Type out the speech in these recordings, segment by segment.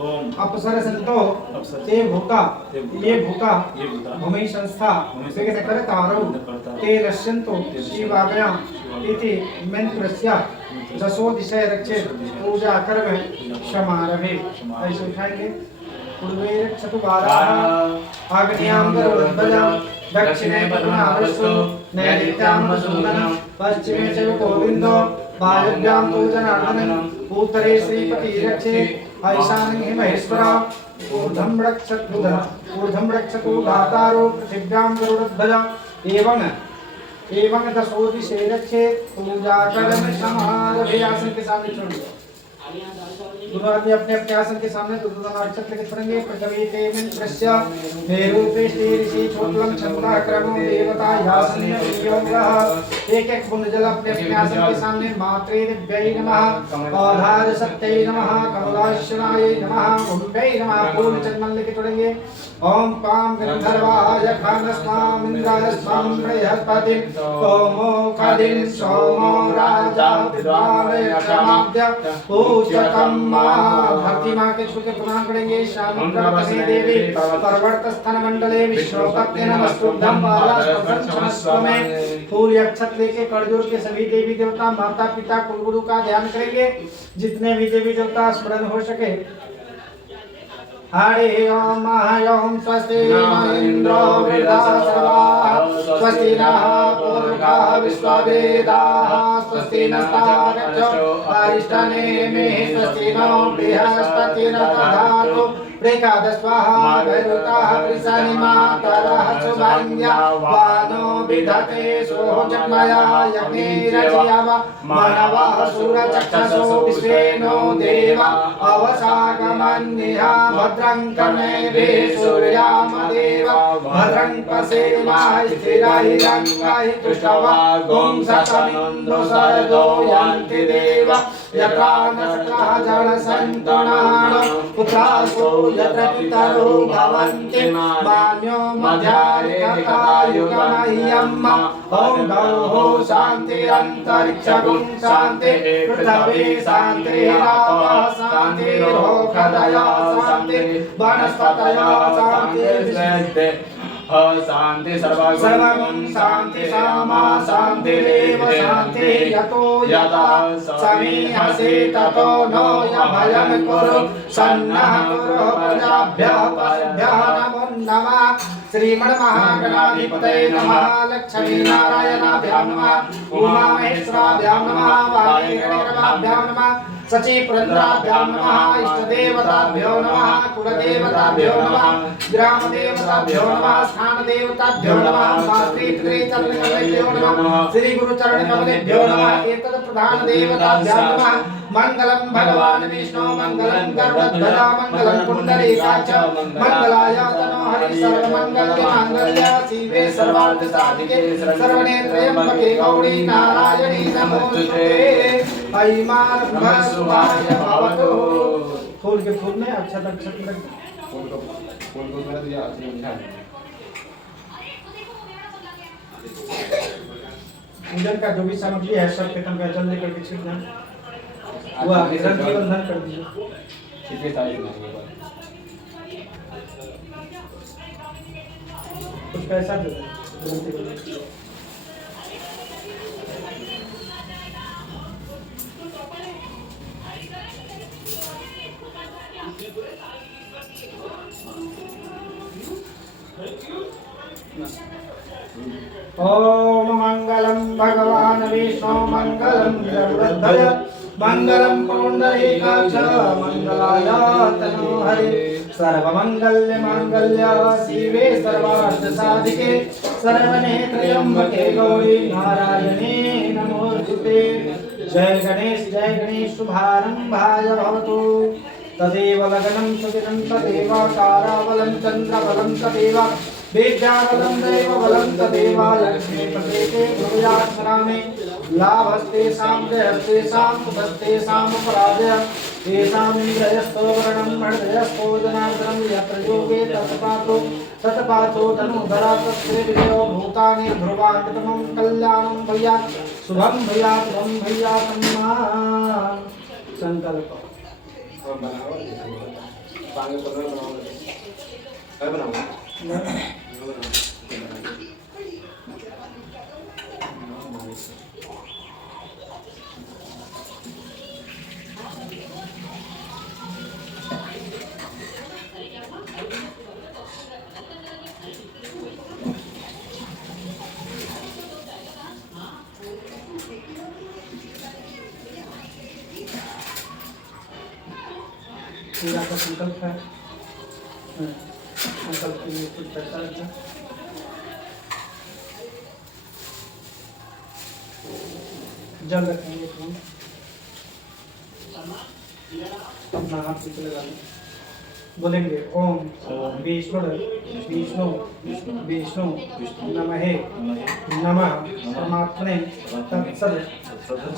अपसरसंतो ते भूता ये भूता भूमि संस्था विगतकर्तारौ ते नश्यन्तो शिवाभ्यां इति मंत्रस्य दशो दिशा रक्षे पूजा कर्म समारभे। ऐसे उठाएंगे। पूर्वे चतुर्बाधाः आग्नेयां गरुडध्वजः दक्षिणे पद्मनाभस्तु नैऋत्यां वसुन्धरः पश्चिमे च गोविन्दो वायव्यां तु जनार्दनः उत्तरे श्रीपति रक्षे ऐशान्ये महेश्वरः ऊर्ध्वं रक्षतु दातारो पृथिव्यां गरुडध्वजः एवं दशो दिशे रक्षे पूजा कर्म समारभे। आसन के सामने छोड़ दो। गुरु आदमी अपने अपने आसन के सामने अर्चक लेके छोड़ेंगे। पृथ्वी ते मंत्रस्य मेरूपे श्री ऋषि छोटलम छंदा क्रमो देवता यासन्य योगः। एक एक बूंद जल अपने अपने आसन के सामने। मात्रे दिव्यै नमः आधार सत्यै नमः कमलाशनाय नमः कुंभै नमः। पूर्ण चंदन लेके छोड़ेंगे। ओम पाम गंधर्वाय खानस्वाम इंद्राय स्वाम बृहस्पति सोमो खदिन सोमो राजा विद्वान क्षमाद्य पूजकम भक्ति मां के छूते प्रणाम करेंगे। शामग्रवसे देवी पर्वत स्थान मंडले विष्णुपत्ते नमस्तुभ्यं बालास्पदं क्षमस्व में। फूल अक्षत लेके करजोर के सभी देवी देवता माता पिता कुलगुरु का ध्यान करेंगे। जितने भी देवी देवता स्मरण हो सके। हरि ओम ओम स्वस्ति न इंद्रो वृद्धश्रवाः स्वस्ति नः पूर्वा विश्ववेदाः स्वस्ति नस्तारक्षो अरिष्टनेमिः स्वस्ति नो बृहस्पतिर्दधातु एकादशवाः वरुताः कृशानि मातरः सुभङ्ग्या वानो विदते सोऽजन्मया यज्ञैरजियाव मनवः सुरचक्षसो विश्वेनो देवा अवसागमन्यः भद्रं कर्णेभिः सूर्यामदेव भद्रं पश्येमाः स्थिरैरङ्गैः तुष्टवागुं सतमिन्दु सर्गो यान्ति देवा यथा नस्त्रः जनसन्तुनानो पुत्रासो यत्र पितरो भवन्ति मान्यो मध्यायुगमह्यम् ॐ गौः शान्ति अन्तरिक्षगुं शान्ति पृथिवी शान्ति रापः शान्ति रोगदया शान्ति वनस्पतयः शान्ति शांति सर्वगुण शांति सामा शांतिरेव शांति यतो यदा समीहसे ततो नो यभयं कुरु सन्नः कुरु प्रजाभ्यः पशुभ्यः नमो नमः। श्रीमन् महागणाधिपतये नमः। लक्ष्मी नारायणाभ्यां नमः। उमा महेश्वराभ्यां नमः। वायुगणेभ्यां नमः। सची पुरंदराभ्यां नमः। इष्टदेवताभ्यो नमः। कुलदेवताभ्यो नमः। ग्रामदेवताभ्यो नमः। स्थानदेवताभ्यो नमः। मातृपितृ चरणकमलेभ्यो नमः। श्री गुरु चरणकमलेभ्यो नमः। एतत् प्रधान देवताभ्यो नमः। मंगलम भगवान विष्णु मंगलम गरुड़ध्वजा मंगलम पुंडरीकाक्ष मंगलाय तनो हरि सर्वमंगल मांगल्य शिवे सर्वार्थ साधिके शरण्ये त्र्यंबके गौरी नारायणी नमोस्तुते। ऐ मां शुभाय भवतु। फूल के फूल में अक्षत फूल को मेरा दिया पूजन का जो भी सामग्री है सब के तंत्र जल लेकर के छिड़कना हुआ रंग के बंधन कर दीजिए। कितने तारीख में कुछ पैसा दे ओम मंगलम भगवान विष्णु मंगलम गरुड़ध्वज मंगलम पुंडरीकाक्ष मंगलाय तनो हरि सर्वमंगल्य मांगल्य शिवे सर्वार्थ साधिके शरण्ये त्र्यंबके गौरी नारायणे नमोस्तुते। जय गणेश शुभारंभाय भवतु। तदेव लग्नं सुदिनं तदेव ताराबलं चन्द्रबलं तदेव विद्याबलं दैवबलं तदेव लक्ष्मीपते ध्रुवयात्मरामे लाभस्तेषां जयस्तेषां सुभस्तेषां पराजय तेषां इन्द्रयस्तो वर्णं हृदयस्तो जनार्दनं यत्र योगे तत्पातो धनुधरा तस्य विजयो भूतानि ध्रुवान्तमं कल्याणं भूयात् शुभं भूयात् ध्रुवं भूयात् संकल्प पानी को मैं बनाऊंगा क्या बनाऊंगा पूजा का संकल्प है। संकल्प के लिए कुछ पैसा रखा। जल रखेंगे फूल अपना हाथ पीछे लगा लें। बोलेंगे ओम विष्णु विष्णु विष्णु नमः नमः परमात्मने तत्सद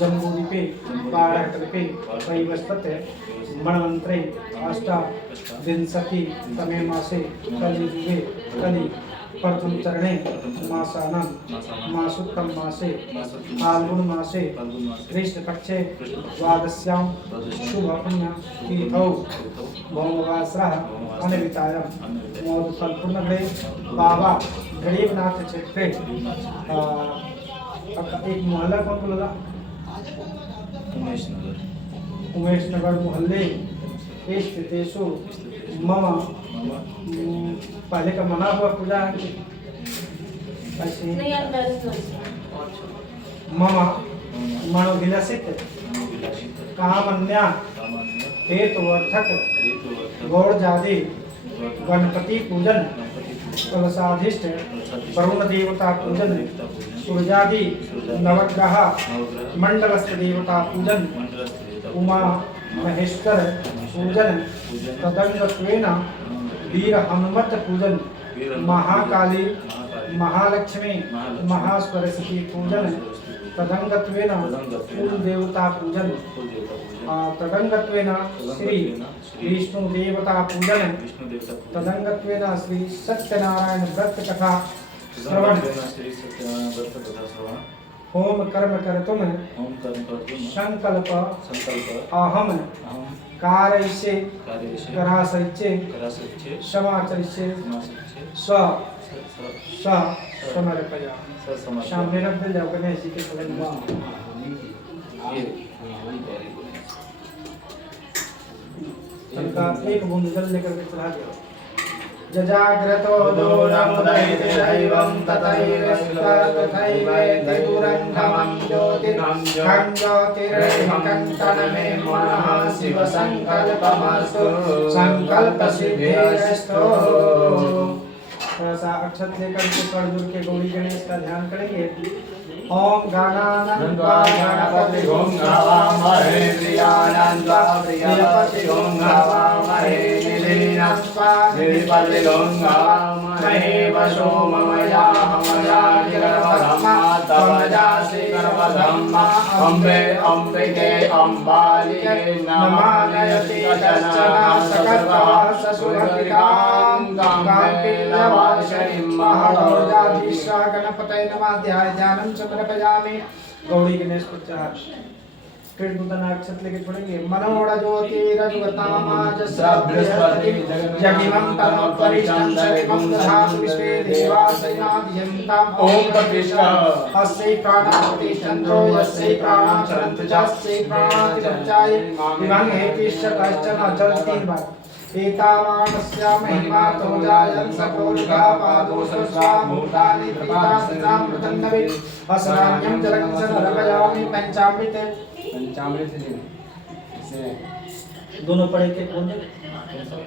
जम्बूदीपे पारकल्पे वैवस्वते मन्वंतरे अष्टाविंशति तमे मासे कलियुगे कलि प्रथम चरणे मासानां मासोत्तम मासे फाल्गुन मासे कृष्ण पक्षे द्वादश्यां शुभ पुण्य तिथौ भौमवासरः अनवितायं मोदफल पूर्णग्रहे बाबा गरीबनाथ क्षेत्रे एक मोहल्ला कौन बोला? उमेश नगर मोहल्ले स्थितेषु मम पहले का मना हुआ पूजा ऐसे मम मनोभिलषित कामन्या हेतुअर्थक गौड़जादि गणपति पूजन कलशाधिष्ठ वरुण देवता पूजन सूर्यादि नवग्रह मंडलस्थ देवता पूजन उमा महेश्वर पूजन तदंगत्वेन वीर हनुमत पूजन महाकाली महालक्ष्मी महासरस्वती पूजन तदंगत्वेन कुल देवता पूजन तदंगत्वेन श्री विष्णु देवता पूजन तदंगत्वेन श्री सत्यनारायण व्रत कथा श्रवण होम कर्म कर्तुम संकल्प अहम कारयिष्ये करासयिष्ये समाचरिष्ये स्व समर्पयामि। शाम में रख दे जाओ गणेश जी के फलन का एक बूंद जल लेकर के चढ़ा दो। जजाग्रतो दूरमुदयते दैवं तथैवेति दुरन्धमं ज्योतिर्घं ज्योतिर्कण्टनमे मनः शिवसङ्कल्पमस्तु सङ्कल्पसिद्धिरस्तु। थोड़ा सा अक्षत लेकर के कर जुड़ के गौरी गणेश का ध्यान करेंगे। ओम गणानान्त्वा गणपति ओम नमामहे प्रियानान्त्वा प्रियपति ओम नमामहे निधिनान्त्वा निधिपति ओम नमामहे वशो ममया हमया निरवधम्मा तवजासि गर्भधम्मा अम्बे अम्बिके अम्बालिके नमानयति कचना सकर्ता ससुरतिकां काम्पेलवाशनिं महादौर्जाधीशा गणपतये नमः। ध्याय ध्यानं समर्पयामि। गौरी गणेश को चार फिर दूतना अक्षत लेके छोड़ेंगे। मनोड़ ज्योति रजवतामाज बृहस्पति जगिमं तनो परिचंचरिमं दधातु विश्वे देवासयाद्यन्ताम् ओम प्रतिष्ठा अस्यै प्राणाति चन्द्रो यस्यै प्राणा चरन्तु यस्यै प्राणाति पंचाय विभंग हेतिश्च कश्चन जल तीन बार एतावानस्य महिमा तोजायं सकोर्गा पादो स्वस्वा भूतानि त्रिपासनां प्रतन्नवे असराण्यं जलं समर्पयामि। पंचामृत दोनों पढ़े के कौन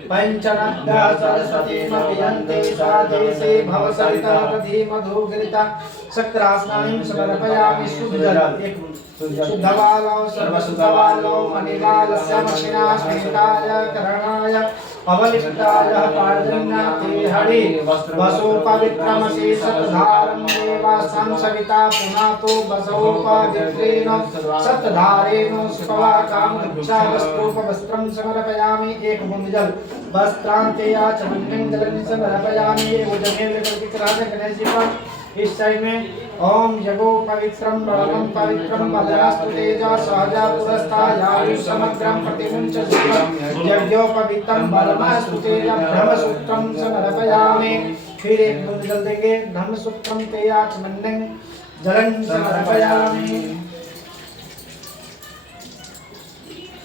पंचनद्या सरस्वती मपियन्ते सादेशे भवसरिता दधि मधुगिरिता शक्रास्नानिं समर्पयामि। शुद्ध जल एक शुद्धवालो सर्वशुद्धवालो मणिमालस्य मक्षिणाश्मेताय करणाय अवलिप्ताय पार्जन्याते हरि वसोपवित्रमसि सतधारं देवासं सविता पुनातो वसोपवित्रेण सतधारेण सुपवाकां दीक्षा वस्त्रोपवस्त्रं समर्पयामि। एक बूंद जल वस्त्रान्ते आचमनीं जलं समर्पयामि। वो जनेऊ लेकर के चढ़ा दें गणेश जी पर। इस साइड में ओम जगो पवित्रम ब्रह्मं पवित्रम बलरास्तु तेजा सहजा पुरस्ता यायु समग्रम प्रतिमुंच सुखम यज्ञो पवित्रम बलमास्तु तेजा ब्रह्मसूत्रम समर्पयामि। फिर एक बूंद जल देंगे। ब्रह्मसूत्रम ते आचमन्यं जलं समर्पयामि।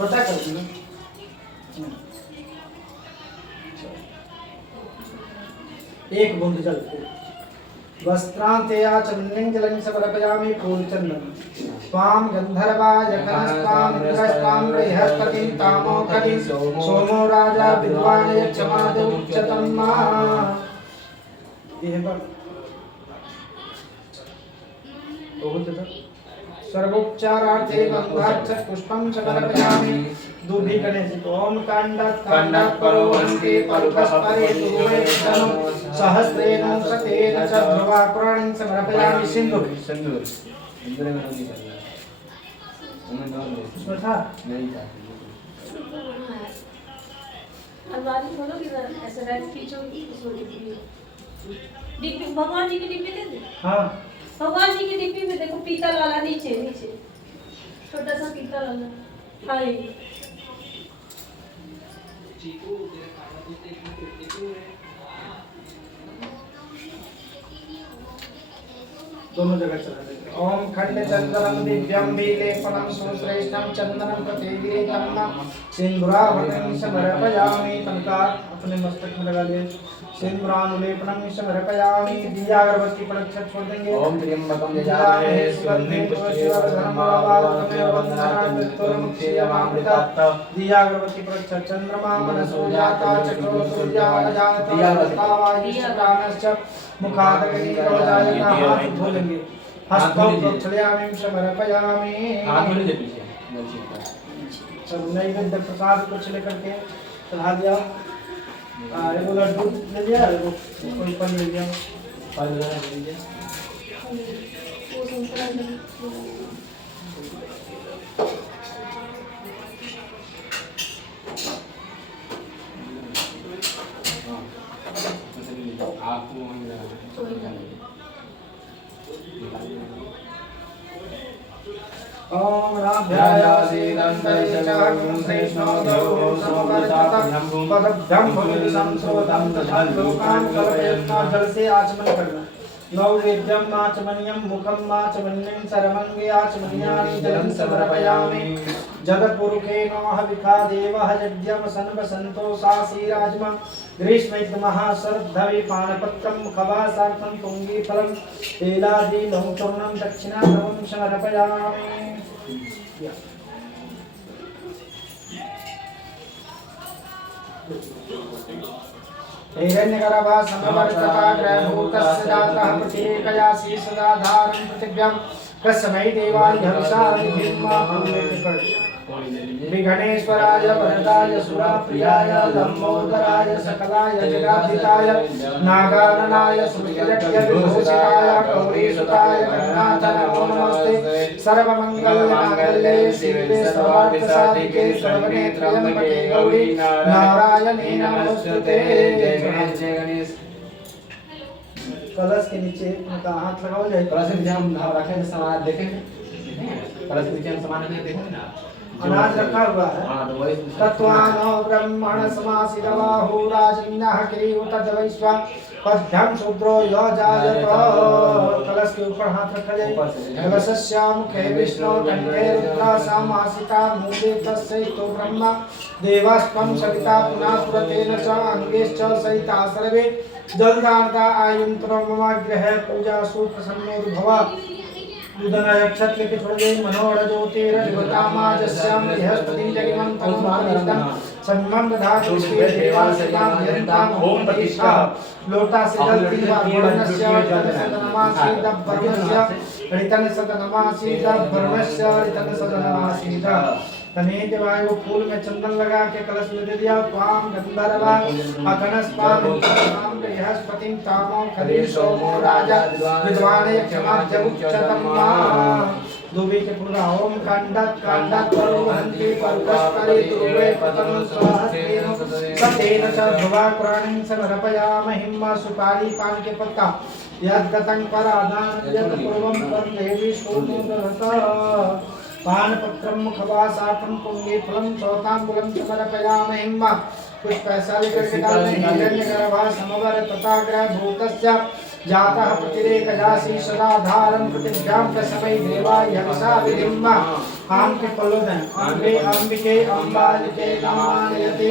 पता कर दूँ एक बूंद जल वस्त्रांते आचमन्यं जलं समर्पयामि। फूलचंदन स्वाम गंधर्वाय कनस्ताम इंद्रस्ताम बृहस्पतिं तामो कवि सोमो राजा विद्वान यक्षमादे उच्चतम सर्वोपचारार्थे गंधाक्षत पुष्पं समर्पयामि। दूधी गणेश ओम कांडात् परोहन्ति परुपस्परे तुवे तनु सहस्रेण सतेन च ध्रुवाकुरणं समर्पयामि। सिंदूर सिंदूर में नहीं करना उसमें था नहीं था अलमारी खोलो इधर ऐसे रैक खींचोगी उसमें डिब्बी डिब्बी भगवान जी की डिब्बी दे दे। हाँ भगवान जी की डिब्बी में देखो पीतल वाला नीचे नीचे छोटा सा पीतल वाला। हाँ ये दोनों जगह चला देते। ओम खंड चंद्रम दिव्यम विलेपनम सुश्रेष्ठम चंदनम प्रतिगृहीतम सिंदूरावरणं समर्पयामि। तनका अपने मस्तक में लगा लिए। सिंदूरानुलेपनम समर्पयामि। दिया अगरबत्ती पर अक्षत छोड़ देंगे। ओम त्र्यंबकम यजामहे सुगंधिं पुष्टिवर्धनमवावहमुख्यमामृतात्। दिया अगरबत्ती पर अक्षत चंद्रमा मनसो जाता चक्षुः सूर्याय जाता वायुश्च मुखादग्निरोजायता। हाथ धोलेंगे। हस्तौ प्रोक्षालयामि समर्पयामि। हाथ धोने से पीछे सब नैवेद्य प्रसाद कुछ लेकर के चढ़ा दिया। रेगुलर दूध ले लिया कोई फल ले लिया फल ले लीजिए। वो संतरा आपको ओम राध्याय सीदंतरिचागुं सैष्णोदौ समवर्ततं पदभ्यं भूमि संस्रोतं तथा लोकां कल्पयत्ना। जल से आचमन करना। नैवेद्यम आचमनीयं मुखम आचमनीयं सर्वंगे आचमनीयानि जलं समर्पयामि। जगत्पुरुषेण हविखा देवः यज्ञं सन्वसन्तो सासीराजम ग्रीष्मैद्मः शरद्धवे पानपत्रं मुखवासार्थं तुङ्गीफलं तेलादीनं चूर्णं दक्षिणाद्रवं समर्पयामि। हिरण्यगर्भः समवर्तताग्रभूतस्य जातः प्रत्येकयासि सदाधारं पृथिव्यां कस्मै देवाय हविषा विघ्नेश्वराय वरदाय सुराप्रियाय लंबोदराय सकलाय जगाधिताय नागाननाय सुरयज्ञविभूषिताय गौरीसुताय गणनाथाय नमो नमस्ते। सर्वमङ्गलमाङ्गल्ये शिवे सर्वार्थसाधिके शरण्ये त्र्यम्बके गौरी नारायणी नमोस्तुते। जय गणेश। कलश के नीचे उनका हाथ लगाओ। जाए कलश के नीचे हम रखे सामान देखें। कलश के नीचे हम सामान देखें ना अनाज रखा हुआ है। हां तो वही तत्वानो ब्रह्मण समासिदवाहु राजन्यः किरीट वैश्वा पद्भ्यां शूद्रो यो जायत। कलश के ऊपर हाथ रखा जाए। कलशस्य मुखे विष्णु कंठे रुद्र समासिता मूले तस्यैतो ब्रह्मा देवास्त्वं सविता पुनः पुरतेन च अंगेश्च सहिता सर्वे जलदार्दा आयुंतरो मम गृह पूजा सुप्रसन्नो भव। उदनायक्षत लेके छोड़ गए। मनोहर ज्योतिरजगतामाजस्याम बृहस्पतिं जगिमं तनुमानिष्टं सम्मं दधातु श्री देवासयां यन्तां ओम प्रतिष्ठा। लोटा से जल 3 बार बोलनस्य सदनमासीद ब्रह्मस्य ऋतन सदनमासीद ब्रह्मस्य ऋतन सदनमासीद। तनेज वायु फूल में चंदन लगा के कलश में दे दिया। त्वाम गंधर्वा अकनस्पाम बृहस्पतिं तामो खरी सोमो राजा विद्वान यक्षमाद्यमुच्चतम। दुबी के पूरा ओम कांडात् परोहन्ति परुपस्परे तुवे पतनं सहस्रेण सतेन च ध्रुवाकुरणं समर्पयामि। हिम्मा सुपारी पान के पत्ता यद्गतं परादानं यत् पूर्वं तद्देवी सोमोदरतः पानपत्रं मुखवासार्थं पुण्यफलं चौताम्बूलं समर्पयामि पुष्पैशालिकर्षितालिगर्भा समवर तथाग्रभूतस्य जातः प्रतिरेकजासि सदाधारं पृथिव्यां प्रसमय देवाय हंसा विधिं आम के पल्लोदन अम्बे अंबिके अंबालिके नामानयते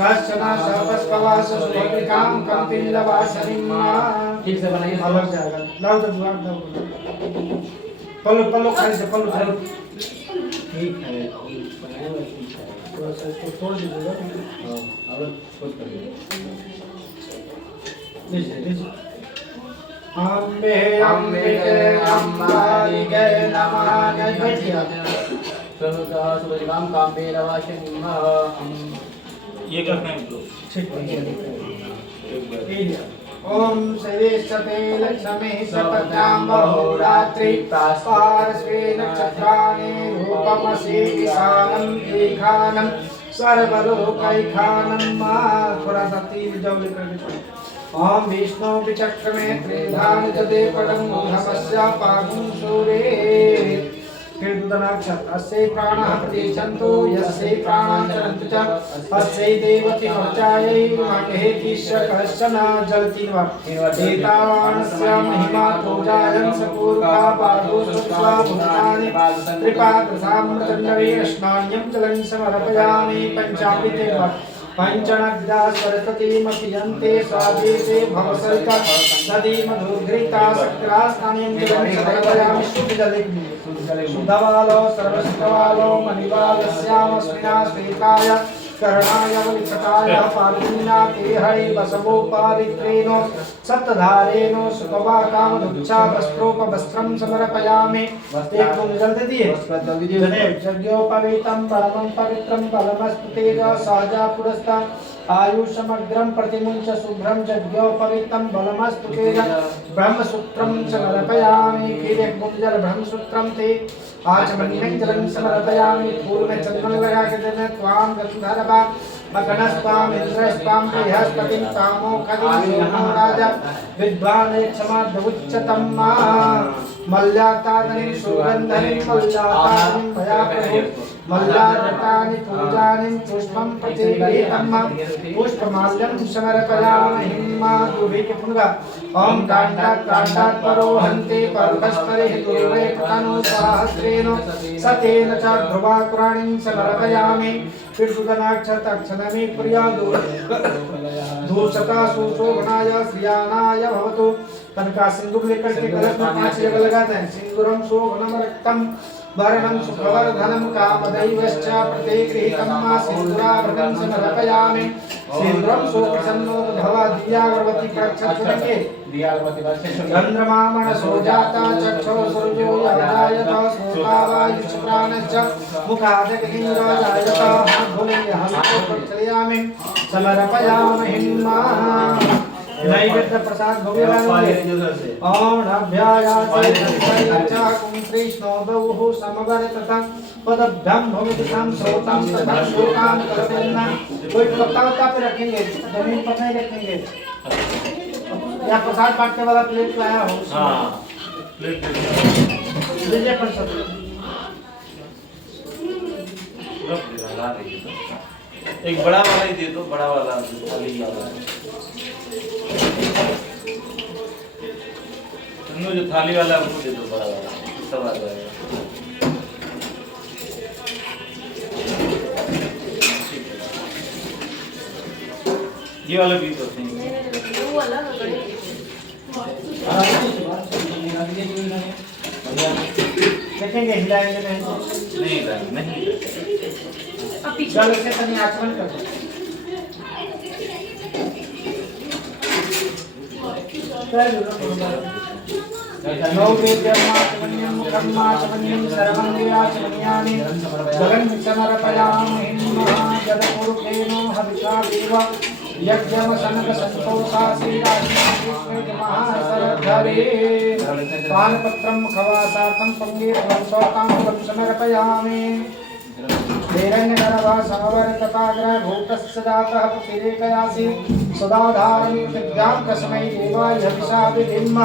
कश्चन सर्वस्ववास सुभद्रिकां कंपिलवासनिं ठीक से बनाइए अलग जाएगा लाओ तो जुगाड़ दो पल्लो पल्लो खाली से पल्लो ठीक है बनाया हुआ ठीक है थोड़ा सा इसको तोड़ दीजिएगा अब कुछ करिए लीजिए अम्बे अंबिके अंबालिके नामानयते सुभद्रिकां कंपिलवासनिं ये करना है ब्रो ठीक है ओम श्रीष्ठते लक्ष्मी सपत्यां बहुरात्रि पार्श्वे नक्षत्राणि रूपमसि ईशानम् ईखानं सर्वलोकैखानं थोड़ा सा तीर जब लेकर ओम विष्णु विचक्रमे त्रिधाम जदे पदं मूढमस्य पागुं सूरे फिर दुदनाक्षर अस्यै प्राणः प्रतिष्ठन्तो यस्यै प्राणाः चरन्तु च अस्यै देवति वर्चायै माहेतिश्च कश्चन जल तीन बार एतावानस्य महिमा तोजायं सपूर्वा पादो सुत्वा भूतानि त्रिपादसामृतन्नवे स्नान्यं जलं समर्पयामि पंचामृते पंचनग्धा सरस्वतीमपि यन्ते स्वादेशे भवसरिता नदी मधुघृता सक्रास्नानीं जलं समर्पयामि शुद्धजले शुद्धवालो सर्वस्ववालो मणिवालस्यामस्मिना श्वेताय कर्णाय विकटाय पार्थिना तेहै वसवोपारित्रेणो सप्तधारेणो सुतवाकामधुच्छा वस्त्रोपवस्त्रं समर्पयामि एक जल दे दिए यज्ञोपवीतं परमं पवित्रं बलमस्तु तेज सहजा पुरस्ता आयुषमग्रं प्रतिमुञ्च शुभ्रं यज्ञोपवीतं बलमस्तु तेज ब्रह्मसूत्रं समर्पयामि कीर्यकुञ्जल ब्रह्मसूत्रं ते आचमनीयं जलं समर्पयामि फूल में चंदन लगा के देने त्वां गंधर्वा मकनस्त्वां इंद्रस्त्वां बृहस्पतिं तामो खदिं राजा विद्वान् क्षमाद्वुच्चतं मल्ल्यातादनिं सुगन्धनिं मल्ल्यातादनिं भया प्रभु मल्लारतानि पूजानिं पुष्पं प्रतिगृहीतं पुष्पमाल्यं समर्पयामि दुभि के पुनगा ओम काण्डात् परो हन्ते पर्वतस्तरे दुर्वे तनु सहस्रेण सतेन च ध्रुवाकुराणिं समर्पयामि फिर सुदनाक्षतक्षणमि प्रिया दूषका सुशोभनाय श्रियानाय भवतु तनका सिंदूर लेकर के कलश में 5 जगह लगाते हैं सिंदूरम शोभनम रक्तम वर्णं सुखवर्धनं कामदैवश्च प्रतिगृहीतं सिंदूराभरणं समर्पयामि सिंदूरं सुप्रसन्नो भव दिव्यागरबत्ती प्रक्षत्रके दिव्यागरबत्ती प्रक्षत्रके चन्द्रमामण सोजाता चक्षो सूर्यो याजायत श्रोतावायुश्च प्राणश्च मुखादग्निराजायत हाथोले हस्तो प्रक्षयामि समर्पयामि हिम्मा नैवेद्य प्रसाद भव्यवान् ओम नभ्यायाचे तच्चाकुं कृष्णोदौः समवर्ततं पदभ्यं भवतितं श्रोतं तथा शोकां करतेन कोई पत्ता पे रखेंगे जमीन पर नहीं रखेंगे या प्रसाद बांटने वाला प्लेट लाया हो हां प्लेट लीजिए प्रसाद ला रही है एक बड़ा वाला ही दे दो बड़ा वाला थाली वाला तुमने जो थाली वाला है उसको दे दो बड़ा वाला सब आ जाएगा ये वाला भी तो सही वो वाला बड़े देखेंगे हिलाएंगे नहीं नहीं अब पीछे चलो से तनी आचमन कर दो नौवेद्यमाचमन्यं मुखमाचमन्यं सर्वं विराचमन्यानि जलं समर्पयामि जलपूर्वेणो हविषा देव यज्ञमसनकसन्तोषासीराजमहासरद्धरे पानपत्रं मुखवासार्थं पङ्गे फलसौताम्बूलं समर्पयामि हिरण्यगर्भः समवर्तताग्रभूतस्य जातः प्रतिरेकयासि सदा धारण विद्यां तस्मै देवाय हविषा विधिम।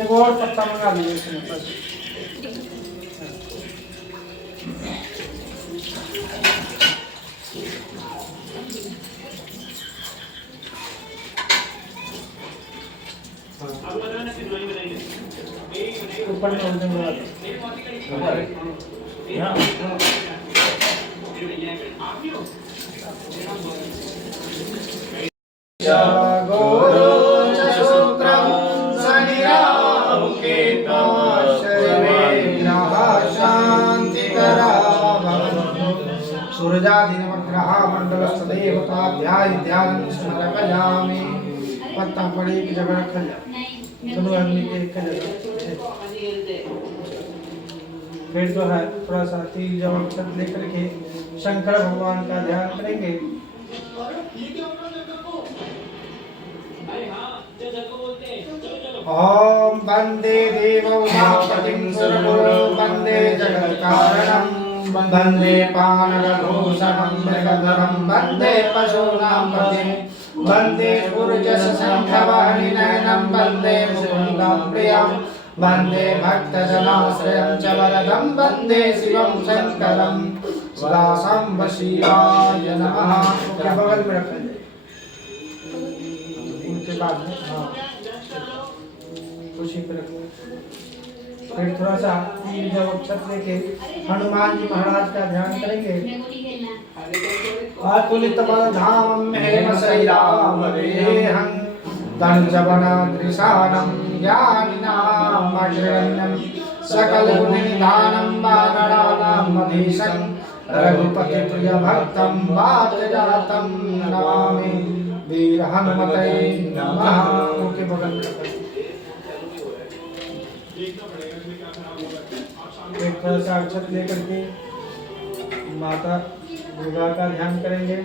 एक और पत्ता मंगा लीजिए इसमें बस। ऊपर में होल्डिंग लगा दो। यहाँ गुरु च शुक्रं शनिराहुकेतु शरीरः शान्तिकरा भवन्तु। सूर्यादिनवग्रह मण्डलस्थदेवताध्यायध्यानं समर्पयामि। पत्ता पड़ी की जगह रख लिया। दोनों अग्नि के एक जगह। फिर जो है थोड़ा सा तिल जब अक्षत लेकर के शंकर भगवान का ध्यान करेंगे। ओम वंदे देवो उमापतिं सुरगुरो वंदे जगत्कारणं वंदे पानरघोषणं मृगधरं वंदे पशूनां पतिं वंदे सूर्यशशंखवाहिनीनयनं वंदे मुकुन्दं प्रियं वंदे भक्तजनाश्रयं च वरदं वंदे शिवं शंकरं सदा सांब शिवाय नमः। क्या बगल में रखें उनके बाद में खुशी पे रखो। फिर थोड़ा सा तीन जब अक्षत लेके हनुमान जी महाराज का ध्यान करेंगे। आतुलित बलधामं हेमशैलाम वेहं दंजवनादृशानं ज्ञानिनां अग्रगण्यं सकलगुणनिधानं वानराणां मधीशं रघुपति प्रिय भक्तं वातजातं नमामि वीर हनुमते नमः। उनके बगल में एक थोड़ा सा अक्षत लेकर के माता दुर्गा का ध्यान करेंगे।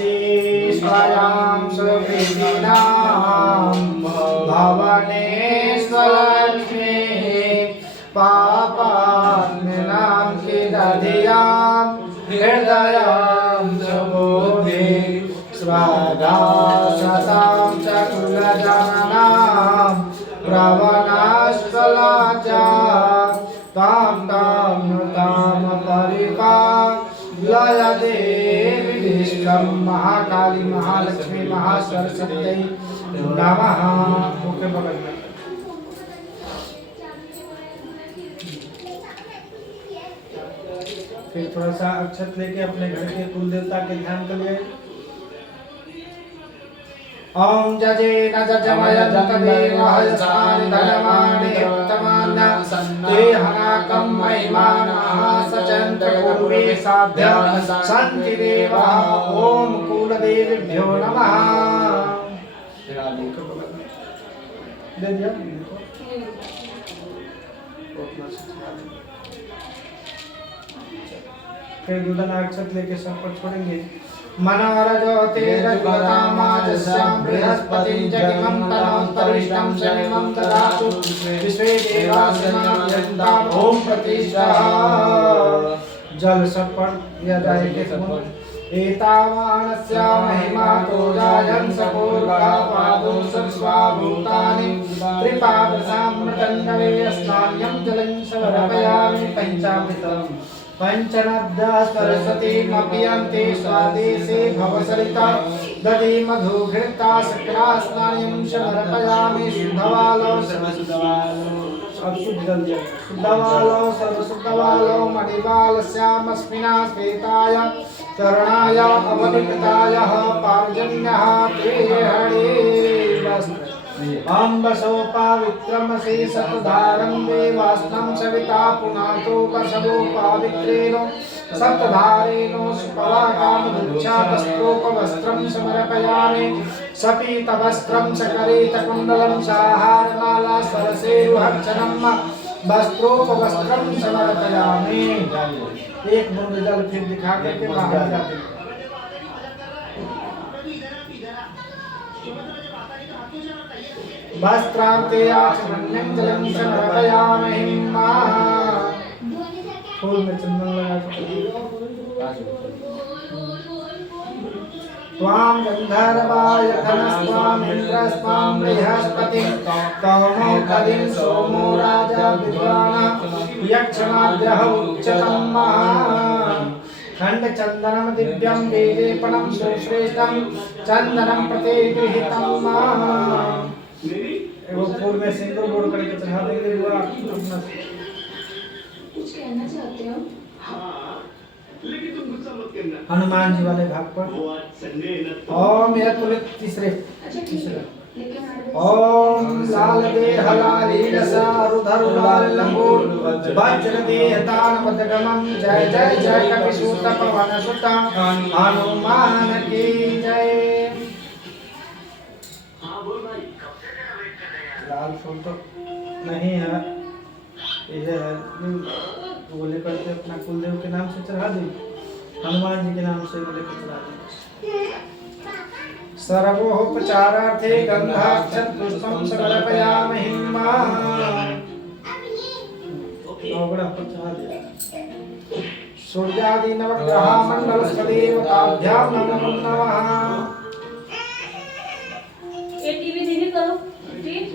यासीस्वयां सुकृतिनां भवनेश्वरलक्ष्मी पापात्मनां किदधियां हृदयां सुबोधे स्वादाशतां च कुलजननां प्रवनाश्वला च तां तां तां परिपालय देवी विष्णुं महाकाली महालक्ष्मी महासरस्वत्यै नमः। मुख्य बगल में फिर थोड़ा सा अक्षत लेके अपने घर के कुल देवता के ध्यान करिए। ओम जजेन जजमयन्तदेवहस्तानि धनवानि उत्तमानि ते हनाकं महिमानः सचन्द्रपूर्वे साध्य सन्ति देवाः। ओम कुलदेवेभ्यो नमः। दे दिया फिर दूधन अक्षत लेके सब पर छोड़ेंगे। मनोरजोतिरजुतामाजस्यां बृहस्पतिं जगिमं तनोत्तरिष्टं शनिमं ददातु विश्वे देवास्माद्यन्तां ओम प्रतिष्ठा। जल सब पर दिया जाएगा। एतावानस्य महिमा तो जायं सपूर्वा पादो सत्स्वाभूतानि त्रिपादसामृतन्नवे स्नान्यं जलं समर्पयामि। पंचामृतम् पंचनद्या सरस्वतीमपियन्ते स्वादेशे भवसरिता दधि मधुघृता सक्रा स्नानं समर्पयामि। शुद्धवालो शुद्धवालो सर्वशुद्धवालो मणिवाल श्यामस्मिना श्वेताय चरणाय अवनिकृताय पार्जन्यः ते हरे वस्त्र अम्बसोपावित्रमसि सतधारं देवास्नं सविता पुनातो बसवो पावित्रेण सप्तधारेण सुपवाकामदुच्छावस्त्रोपवस्त्रं समर्पयामि। सपीतवस्त्रं सकरीतकुण्डलं साहारमाला सरसेरुहर्चनं वस्त्रोपवस्त्रं समर्पयामि। एक बूंद जल फिर दिखा करके बाहर जाते हैं। वस्त्रांते आचमन्यं जलं समर्पयामि। फूल में चंदन लगा के त्वां गंधर्वाय धनस्त्वां इंद्रस्त्वां बृहस्पतिं तमो कलिं सोमो राजा विद्वाना यक्षमाद्यः उच्चतं महान् खंड चंदनम दिव्यम वेदेपणम सुश्रेष्ठम चंदनम प्रतिगृहीतम महान्। वो फूल में सिंदूर बोल करके चढ़ा देंगे हुआ अपना कुछ कहना चाहते हो? लेकिन तुम गुस्सा मत करना। हनुमान जी वाले भाग पर वो आज संडे है ना। ओम यह तुलित तीसरे अच्छा ठीक है, लेकिन ओम लाल देह लाली रसारुधर लाल लंगूर वज्र देह दान पदगमन जय जय जय कपिसूत पवन सुत हनुमान की जय। हाँ बोल भाई। लाल फूल तो नहीं है, ये है वो लेकर के अपना कुलदेव के नाम से चढ़ा दे, हनुमान जी के नाम से वो लेकर चढ़ा दे। सर्वोपचारार्थे गंधाक्षत पुष्पं समर्पयामि बड़ा चढ़ा दिया। सूर्यादि नवग्रह मंडल सदेवताभ्यां नमो नमः। ये टीवी धीरे करो प्लीज।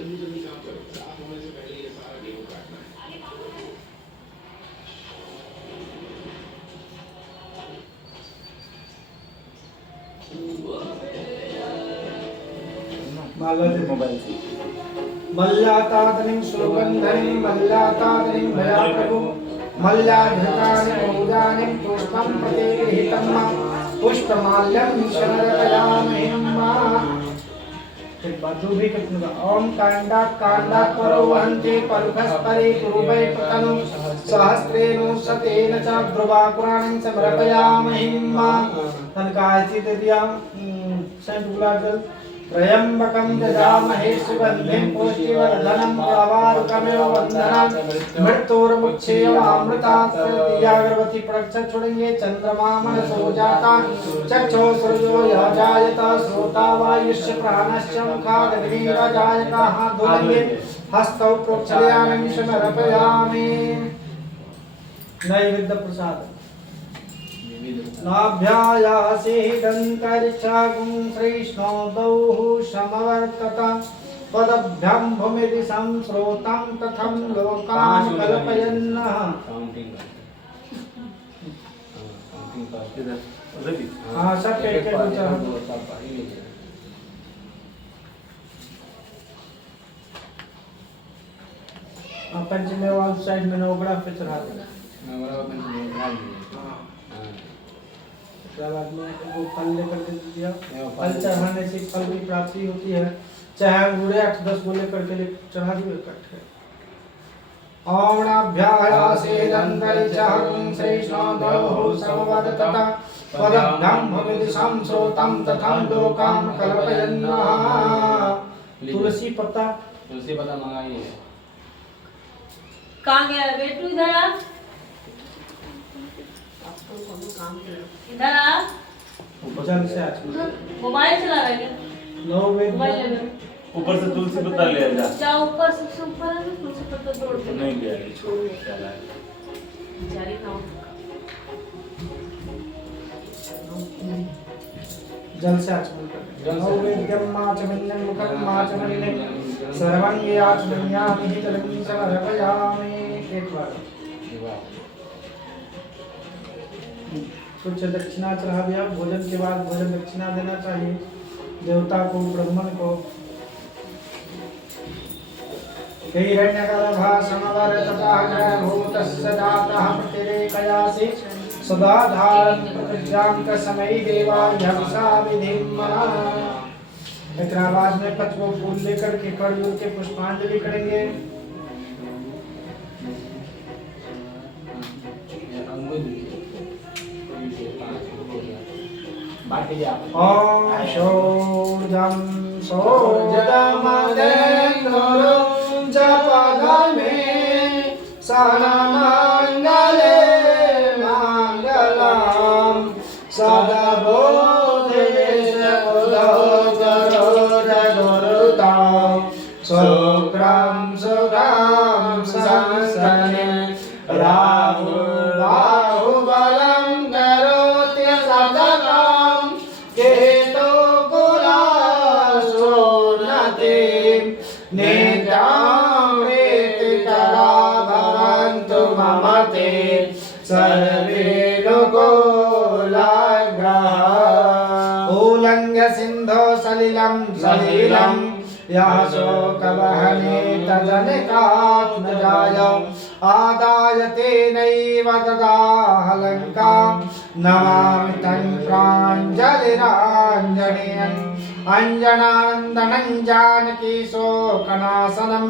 माला दे मोबाइल से मल्लातादनिं सुगंधनिं मल्लातादनिं भया प्रभु मल्लाधृतानि पूजानिं पुष्पं प्रतिगृहीतं पुष्पमाल्यं शरणयामि एक बात भी कितना ओम कांडा कांडा करो वहन्ति परुखस्परि कुरुवै प्रतनु सहस्रेणु शतेन च ध्रुवा पुराणं समर्पयामि तनकायचि दिव्यां सेंट गुलाब जल त्र्यंबकं ददामहे सुगन्धिं पुष्टिवर्धनं प्रवारुकमेव वन्दनं मृत्युर्मुक्षेयमामृतात् दिव्यागरवती प्रक्षर छोड़ेंगे। चंद्रमा मनसो जाता चक्षो सूर्यो यः जायत श्रोता वायुश्च प्राणश्च मुखादग्निरजायत हाथ धोलेंगे हस्तौ प्रोक्षयामि समर्पयामि। नैवेद्य प्रसाद नाभ्यायासे दन्तरिक्षागुं श्रीष्णोदौः समवर्तत पदभ्यां भूमिरि संस्रोतं तथं लोकान् कल्पयन्नः। हाँ सब एक पंचमे वाल साइड में नौगड़ा पे चढ़ा देना। बाद में वो फल लेकर के दिया, फल चढ़ाने से फल की प्राप्ति होती है। चाहे गुड़े 8-10 गोले करके चढ़ा दिए इकट्ठे। ओम नाभ्यायासे दन्तरिक्षागुं श्रीष्णोदौः समवर्तत पदभ्यां भूमिरि संस्रोतं तथं लोकान् कल्पयन्नः। तुलसी पत्ता मंगाइए। कहाँ गया बेटू? इधर आ, इधर आ। जल से आज मोबाइल चला रहा है क्या? मोबाइल ले लो। ऊपर से तुलसी पत्ता ले आ जा। जाओ ऊपर सबसे ऊपर है ना, तुलसी पत्ता तोड़ के नहीं गया ये छोड़ चला है। जारी खाओ। जल से आचमन कर नैवेद्यं माचमन्यं मुखं माचमन्यं सर्वं ये आचमन्यामि हि जलं समर्पयामि। एक बार कुछ दक्षिणा चढ़ा दिया। भोजन के बाद भोजन दक्षिणा देना चाहिए देवता को, ब्राह्मण को। हिरण्यगर्भा समवर्ततः भूतस्य जातः प्रतिरेकयासि सदा धारन् प्रतिज्ञां कसमै देवाभ्यंसा विधिं। एकरा बाद में 5 फूल लेकर के खड़ूर के पुष्पांजलि करेंगे। ओम शोर्जं सोर्जमदेन्दुरुं जपगमे सनमङ्गले मङ्गलं सदबोधेश उदोगरोरगुरुतं शुक्रं सुखं संसने राहुल सर्वेणुकोलाग्रह उल्लङ्घ्य सिन्धो सलिलं सलिलं यः शोकवहने तजनकात्मजाय आदाय तेनैव ददाहलङ्कां नमामि तं प्राञ्जलिराञ्जनेयम् अंजनानन्दनं जानकी शोकनाशनं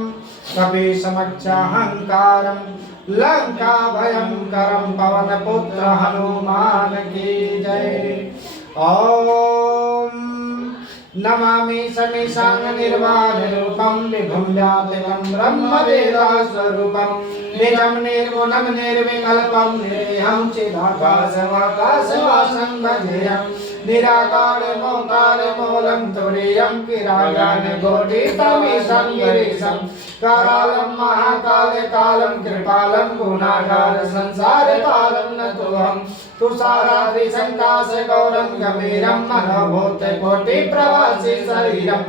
कपीशमक्षाहंकारं लंका भयंकरं पवनपुत्र हनुमान की जय। ओम नमामि समीशान निर्वाण रूपं विभुं व्यापकं ब्रह्मवेदा स्वरूपं निजं निर्गुणं निर्विकल्पं निरेहं चिदाकाशमाकाशवासं भजेयं निराकार मोकार मूलं तुरीयं किरागान कोटितमीशं गिरीशं करालं महाकाले कालं कृपालं गुणागार संसार पालं नतोऽहं तुषाराद्रि संकाश गौरं गंभीरं मनोभूते कोटि प्रवासी शरीरं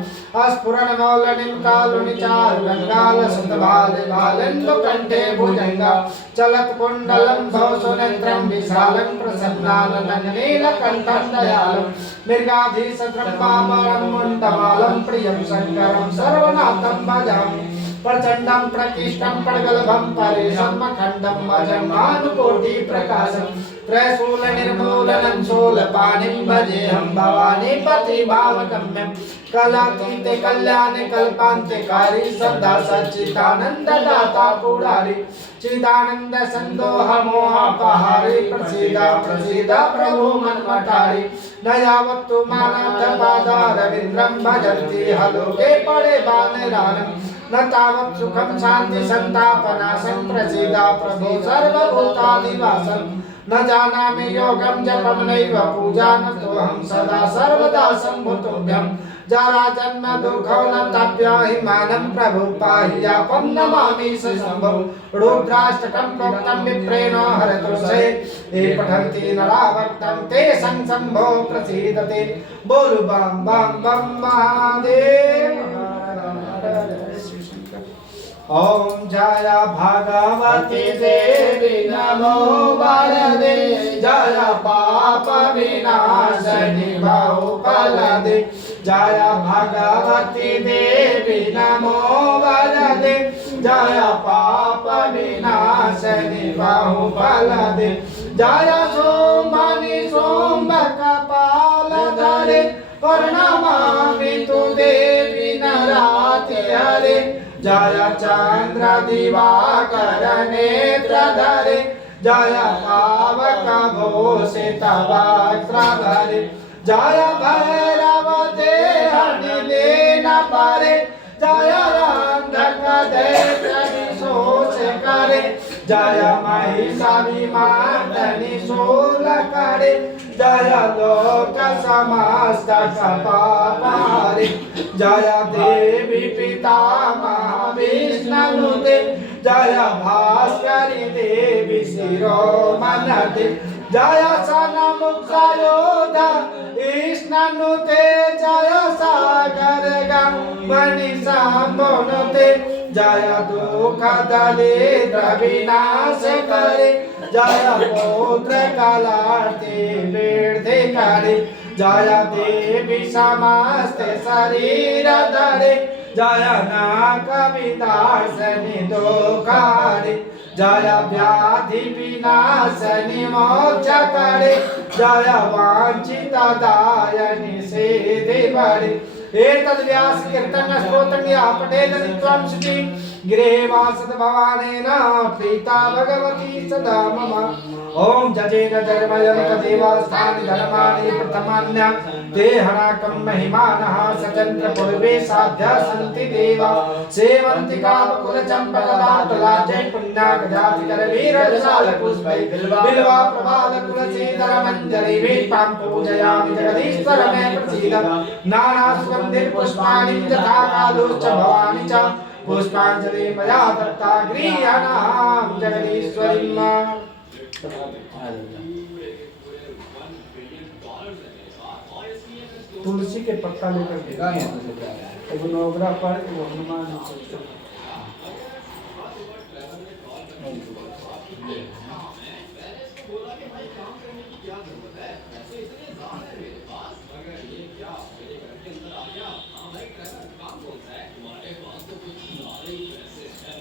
अस्फुरन मौलनिं कालुनिचार गंगाल सुतबाल बालेन्दु कंठे भुजंगा चलत कुंडलं भवसुनेत्रं विशालं प्रसन्नाननं नीलकण्ठं दयालं मृगाधीशत्रं पामरं मुण्डमालं प्रियं शङ्करं सर्वनाथं भजामि प्रचंडं प्रकृष्टं प्रगल्भं परेशं मखण्डं अजन्मानुकोटि प्रकाशं त्रैशूल निर्मूलनं शूलपाणिं भजेऽहं भवानी पति भावगम्यं कलातीते कल्याणे कल्पान्त्यकारी सदा सच्चिदानंद दाता पुरारी चिदानंद संदोह मोहापहारी प्रसीदा प्रसीदा प्रभु मन्मथारी न यावत्तु मानव पादारविन्द्रं भजन्ति हलोके पड़े बानरानं न तावत् सुखं शांति संतापनाशं प्रसीदा प्रभु सर्वभूतादिवासं न जानामि योगं जपं नैव पूजा न तोऽहं सदा सर्वदा शम्भुतुभ्यं जरा जन्म दुःखौ न तप्याहिमानं प्रभु पाहि यापं नमामि शम्भो रुद्राष्टकं प्रोक्तं विप्रेण हरतुष्टे ये पठन्ति नरा भक्तं ते शम्भो प्रसीदते बोलो बम बम बम महादेव। ओम जय भगवती देवी नमो वरदे जय पाप विनाशनि बहुफलदे जय भगवती देवी नमो वरदे जय पाप विनाशनि बहुफलदे जय सोमनि सोम कपाल धरे प्रणमामि तु देवी नराति हरे जय चंद्र दिवाकर नेत्र धरे जय पावक भूषित वक्त्रधरे जय भैरव देह लीन परे जय अंधक दैत्य शोष करे जय महिषाभिमर्दिनी शूल करे जय लोक समस्त पापहारे जय देवी पितामह विष्णुनुते जय भास्करी देवी शिरोमणि जय सनमुखयोधा कृष्णनुते जय सागर गणपति शंभुनुते जय दुख दरिद्र विनाश करे जय पुत्र कलार्ति वृद्धि करे जय देवी समस्त शरीर धरे जय नाग विनाशनि दुःखारे जय व्याधि विनाशनि मोक्ष करे जय वांछित दायनि सिद्धि भरे एतद् व्यास कीर्तन स्तोत्रं या पठेत नित्यं शुचि गृहे वासद भवानेन प्रीता भगवती सदा मम ओम जजेन जगमयन्त देवास्थानि धर्माणि प्रथमान्य ते हनाकं महिमानः सचन्द्र पूर्वे साध्या सन्ति देवा सेवन्ति कामकुल चम्पकदातुलाजय पुण्याकजाति करवीरविशाल पुष्पै बिल्वा प्रभात तुलसीधर मञ्जरी वीपां पूजयामि जगदीश्वर मे प्रसीद नाना सुगन्धिर पुष्पाणि यथा कालोश्च भवानि च पुष्पाञ्जलि मया दत्ता गृह्णामि जगदीश्वरीम्। तुलसी के पत्ता लेकर के एगो नोगरा पर एगो हनुमान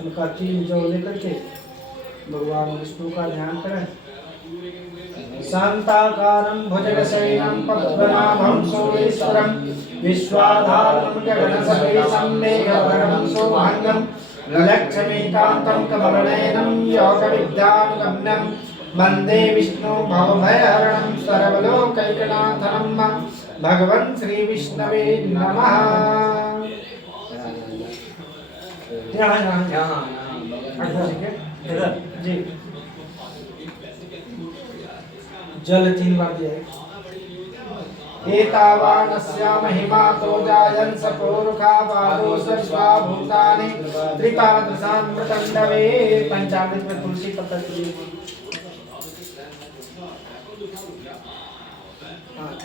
उनका तीन जो लेकर के भगवान विष्णु का ध्यान करें। शांताकारं भुजगशयनं पद्मनाभं सोमेश्वरं विश्वाधारं गगनसदृशं मेघवर्णं शोभाङ्गं लक्ष्मीकान्तं कमलनयनं योगविद्यानुगम्यं वन्दे विष्णु भवभयहरणं सर्वलोकैकनाथनं भगवन् श्रीविष्णवे नमः। यहाँ इधर जी जल 3 बार दिया है। एतावानस्य महिमा तो जायन् सपोरुखा वादो सर्वा भूतानि त्रिपादसामृतंडवे। पंचामृत में तुलसी पत्ता चाहिए।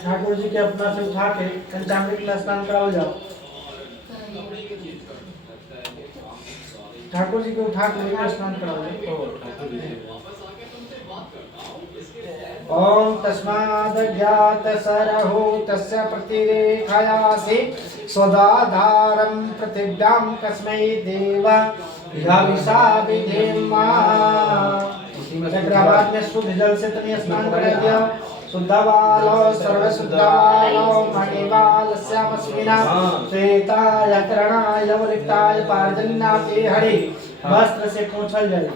ठाकुर जी के अपना से उठा के पंचामृत में स्नान कराओ जाओ। ठाकुर जी को उठा के स्नान कराओ। ओम तस्माद् ज्ञात सरहो तस्य प्रतिरेखयासि स्वदाधारं पृथिव्यां कस्मै देव याविषा विधेमा। चक्रवात में शुद्ध जल से तनिया स्नान कर दिया। शुद्धवालो सर्वशुद्धवालो मणिवाल श्यामस्मिना श्वेताय करणाय वलिताय पार्जन्याते हरि। वस्त्र से पोंछल जाए।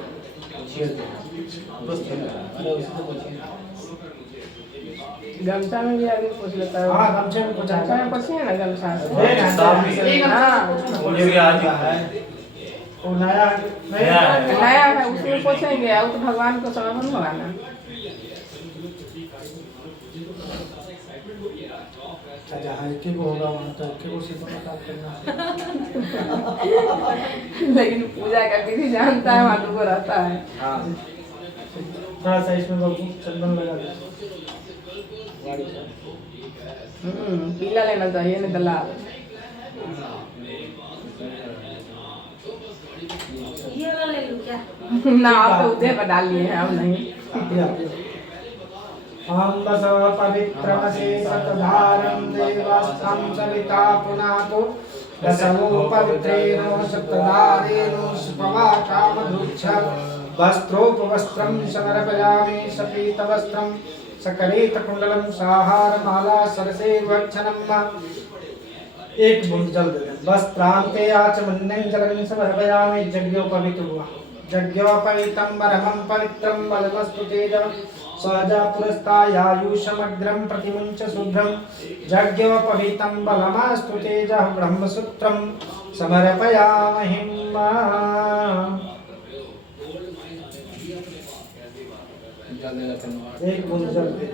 गमछा में भी आगे पूछ लेता है। हाँ गमछे में पोंछा गमछा में पूछे ना गमछा से। हाँ मुझे भी आज ही है वो नया नया है उसमें पूछेंगे। और तो भगवान को समर्पण होगा ना। जहाँ एक ही को होगा वहाँ तो एक ही को सिर्फ काम करना। लेकिन पूजा का विधि जानता है वहाँ तो रहता है। थोड़ा सा इसमें बाबू चंदन लगा दे। पीला लेना चाहिए नहीं तो लाल। ये वाला ले लूं क्या? ना आप तो उधर पर डाल लिए हैं हम नहीं। हम बसव पवित्रमसे सतधारं देवास्तं सविता पुनातो बसवो पवित्रेणो सतधारेणो सुपवा कामधुच्छ वस्त्रोपवस्त्रं समर्पयामि सपीतवस्त्रं सकरीतकुण्डलं साहारमाला सरसेर्वक्षणम्। एक बूंद जल दे दें। वस्त्रान्ते आचमन्यं जलं समर्पयामि। यज्ञोपवीत हुआ। यज्ञोपवीतं परमं पवित्रं बलवस्तु तेजः सहजा पुरस्तायायुषमग्रं प्रतिमुञ्च शुभ्रं। यज्ञोपवीतं बलमस्तु तेजः ब्रह्मसूत्रं समर्पयामहि। एक बूंद जल दे।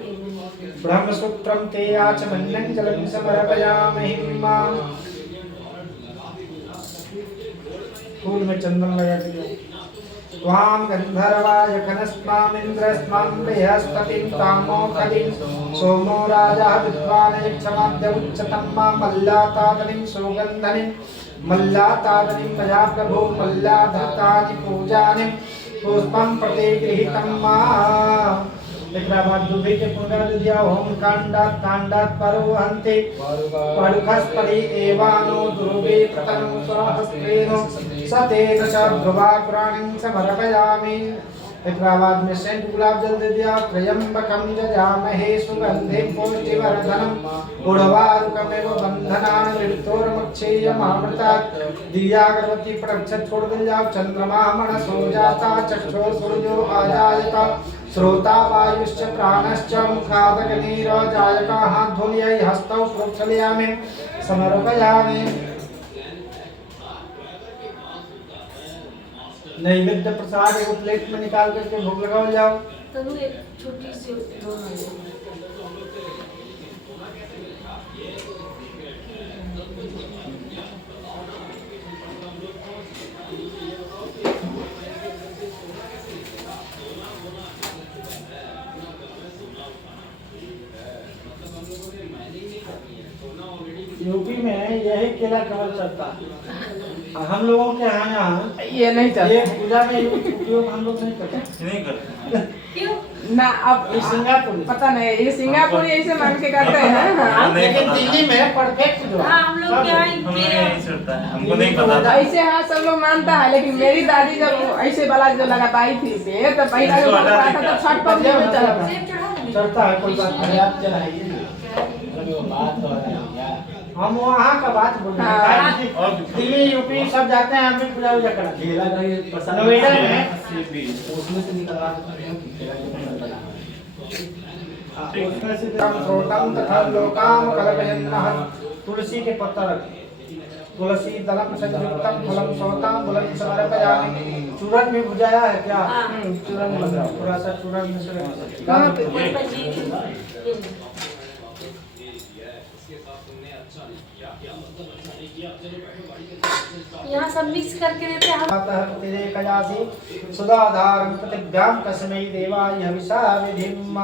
ब्रह्मसूत्रं ते आचमन्यं जलं समर्पयामहि। फूल में चंदन लगा दिया। त्वां गंधर्वाय खनस्मामिन्द्रस्मां बृहस्पतिं तामोखदिं सोमो राजा विद्वान् यक्षमाद्य उच्चतं मां मल्लातादनिं सुगन्धनिं मल्लातादनिं प्रजाप्रभो मल्लाधृतानि पूजानि पुष्पं प्रतिगृहीतं मां। एकरा बाद दुभि के पुनर् दिया। होम कांडात कांडात परोहन्ते परुखस्परि एवानो दुर्वे प्रतनं स्वहस्तेनो सतेन च ध्रुवाकुराणं समर्पयामि। एकरा बाद में सेंट गुलाब जल दे दिया। त्र्यंबकं यजामहे सुगंधिं पुष्टिवर्धनम् उर्वारुकमेव बन्धनान् मृत्योर्मुक्षेयमामृतात्। दिया अगरबत्ती प्रक्षत छोड़ दिया। चंद्रमा मनसो जाता चक्षुः सूर्यो आजायता श्रोता वायुश्च प्राणश्च मुखादग्निरजायका। हाथ धोलिए हस्तौ प्रोक्षलयामि समर्पयामि। नैवेद्य प्रसाद एक प्लेट में निकाल करके भोग लगाओ जाओ। तनु एक छोटी सी दोनों यूपी में यही केला कमल चलता है। हम लोगों के यहाँ ये नहीं ये चलता। पूजा में उपयोग हम लोग नहीं करते। नहीं करते। क्यों? ना अब ये सिंगापुरी। पता नहीं, ये सिंगापुरी ऐसे मान के करते हैं। हाँ। लेकिन दिल्ली में परफेक्ट जो है। हाँ हम लोग यहाँ हमें यही चलता है, हमको नहीं पता था। ऐसे हाँ सब लोग मानता है, लेकिन मेरी दादी जब ऐसे वाला जो लगाई थी से तो पहला जो था तो छठ पर्व में चला था। सेब चढ़ा देंगे। चढ़ता है कोई बात अरे नहीं। आप चलाइए ना, अभी वो बात हो रही है। हम वहाँ का बात बोल रहे हाँ। हैं। और दिल्ली यूपी सब जाते हैं, हमें पूजा वूजा करना। केला का ये प्रसाद नोएडा में उसमें से निकलवा देते हैं, केला के प्रसाद बना। उसमें से श्रोतम तथा लोकाम कलकयन्नः, तुलसी के पत्ता रखें। तुलसी दलम संयुक्तम फलम सौताम बुलंद समर्पयामि। चूरन भी भुजाया है क्या? हाँ। चूरन भुजा, थोड़ा सा चूरन में से कहाँ पे? ऊपर पर जी। यहाँ सब मिक्स करके देते हैं हम। तेरे कयासी सुधाधारं प्रतिभ्यां कस्मै देवाय हविषा विधिम्।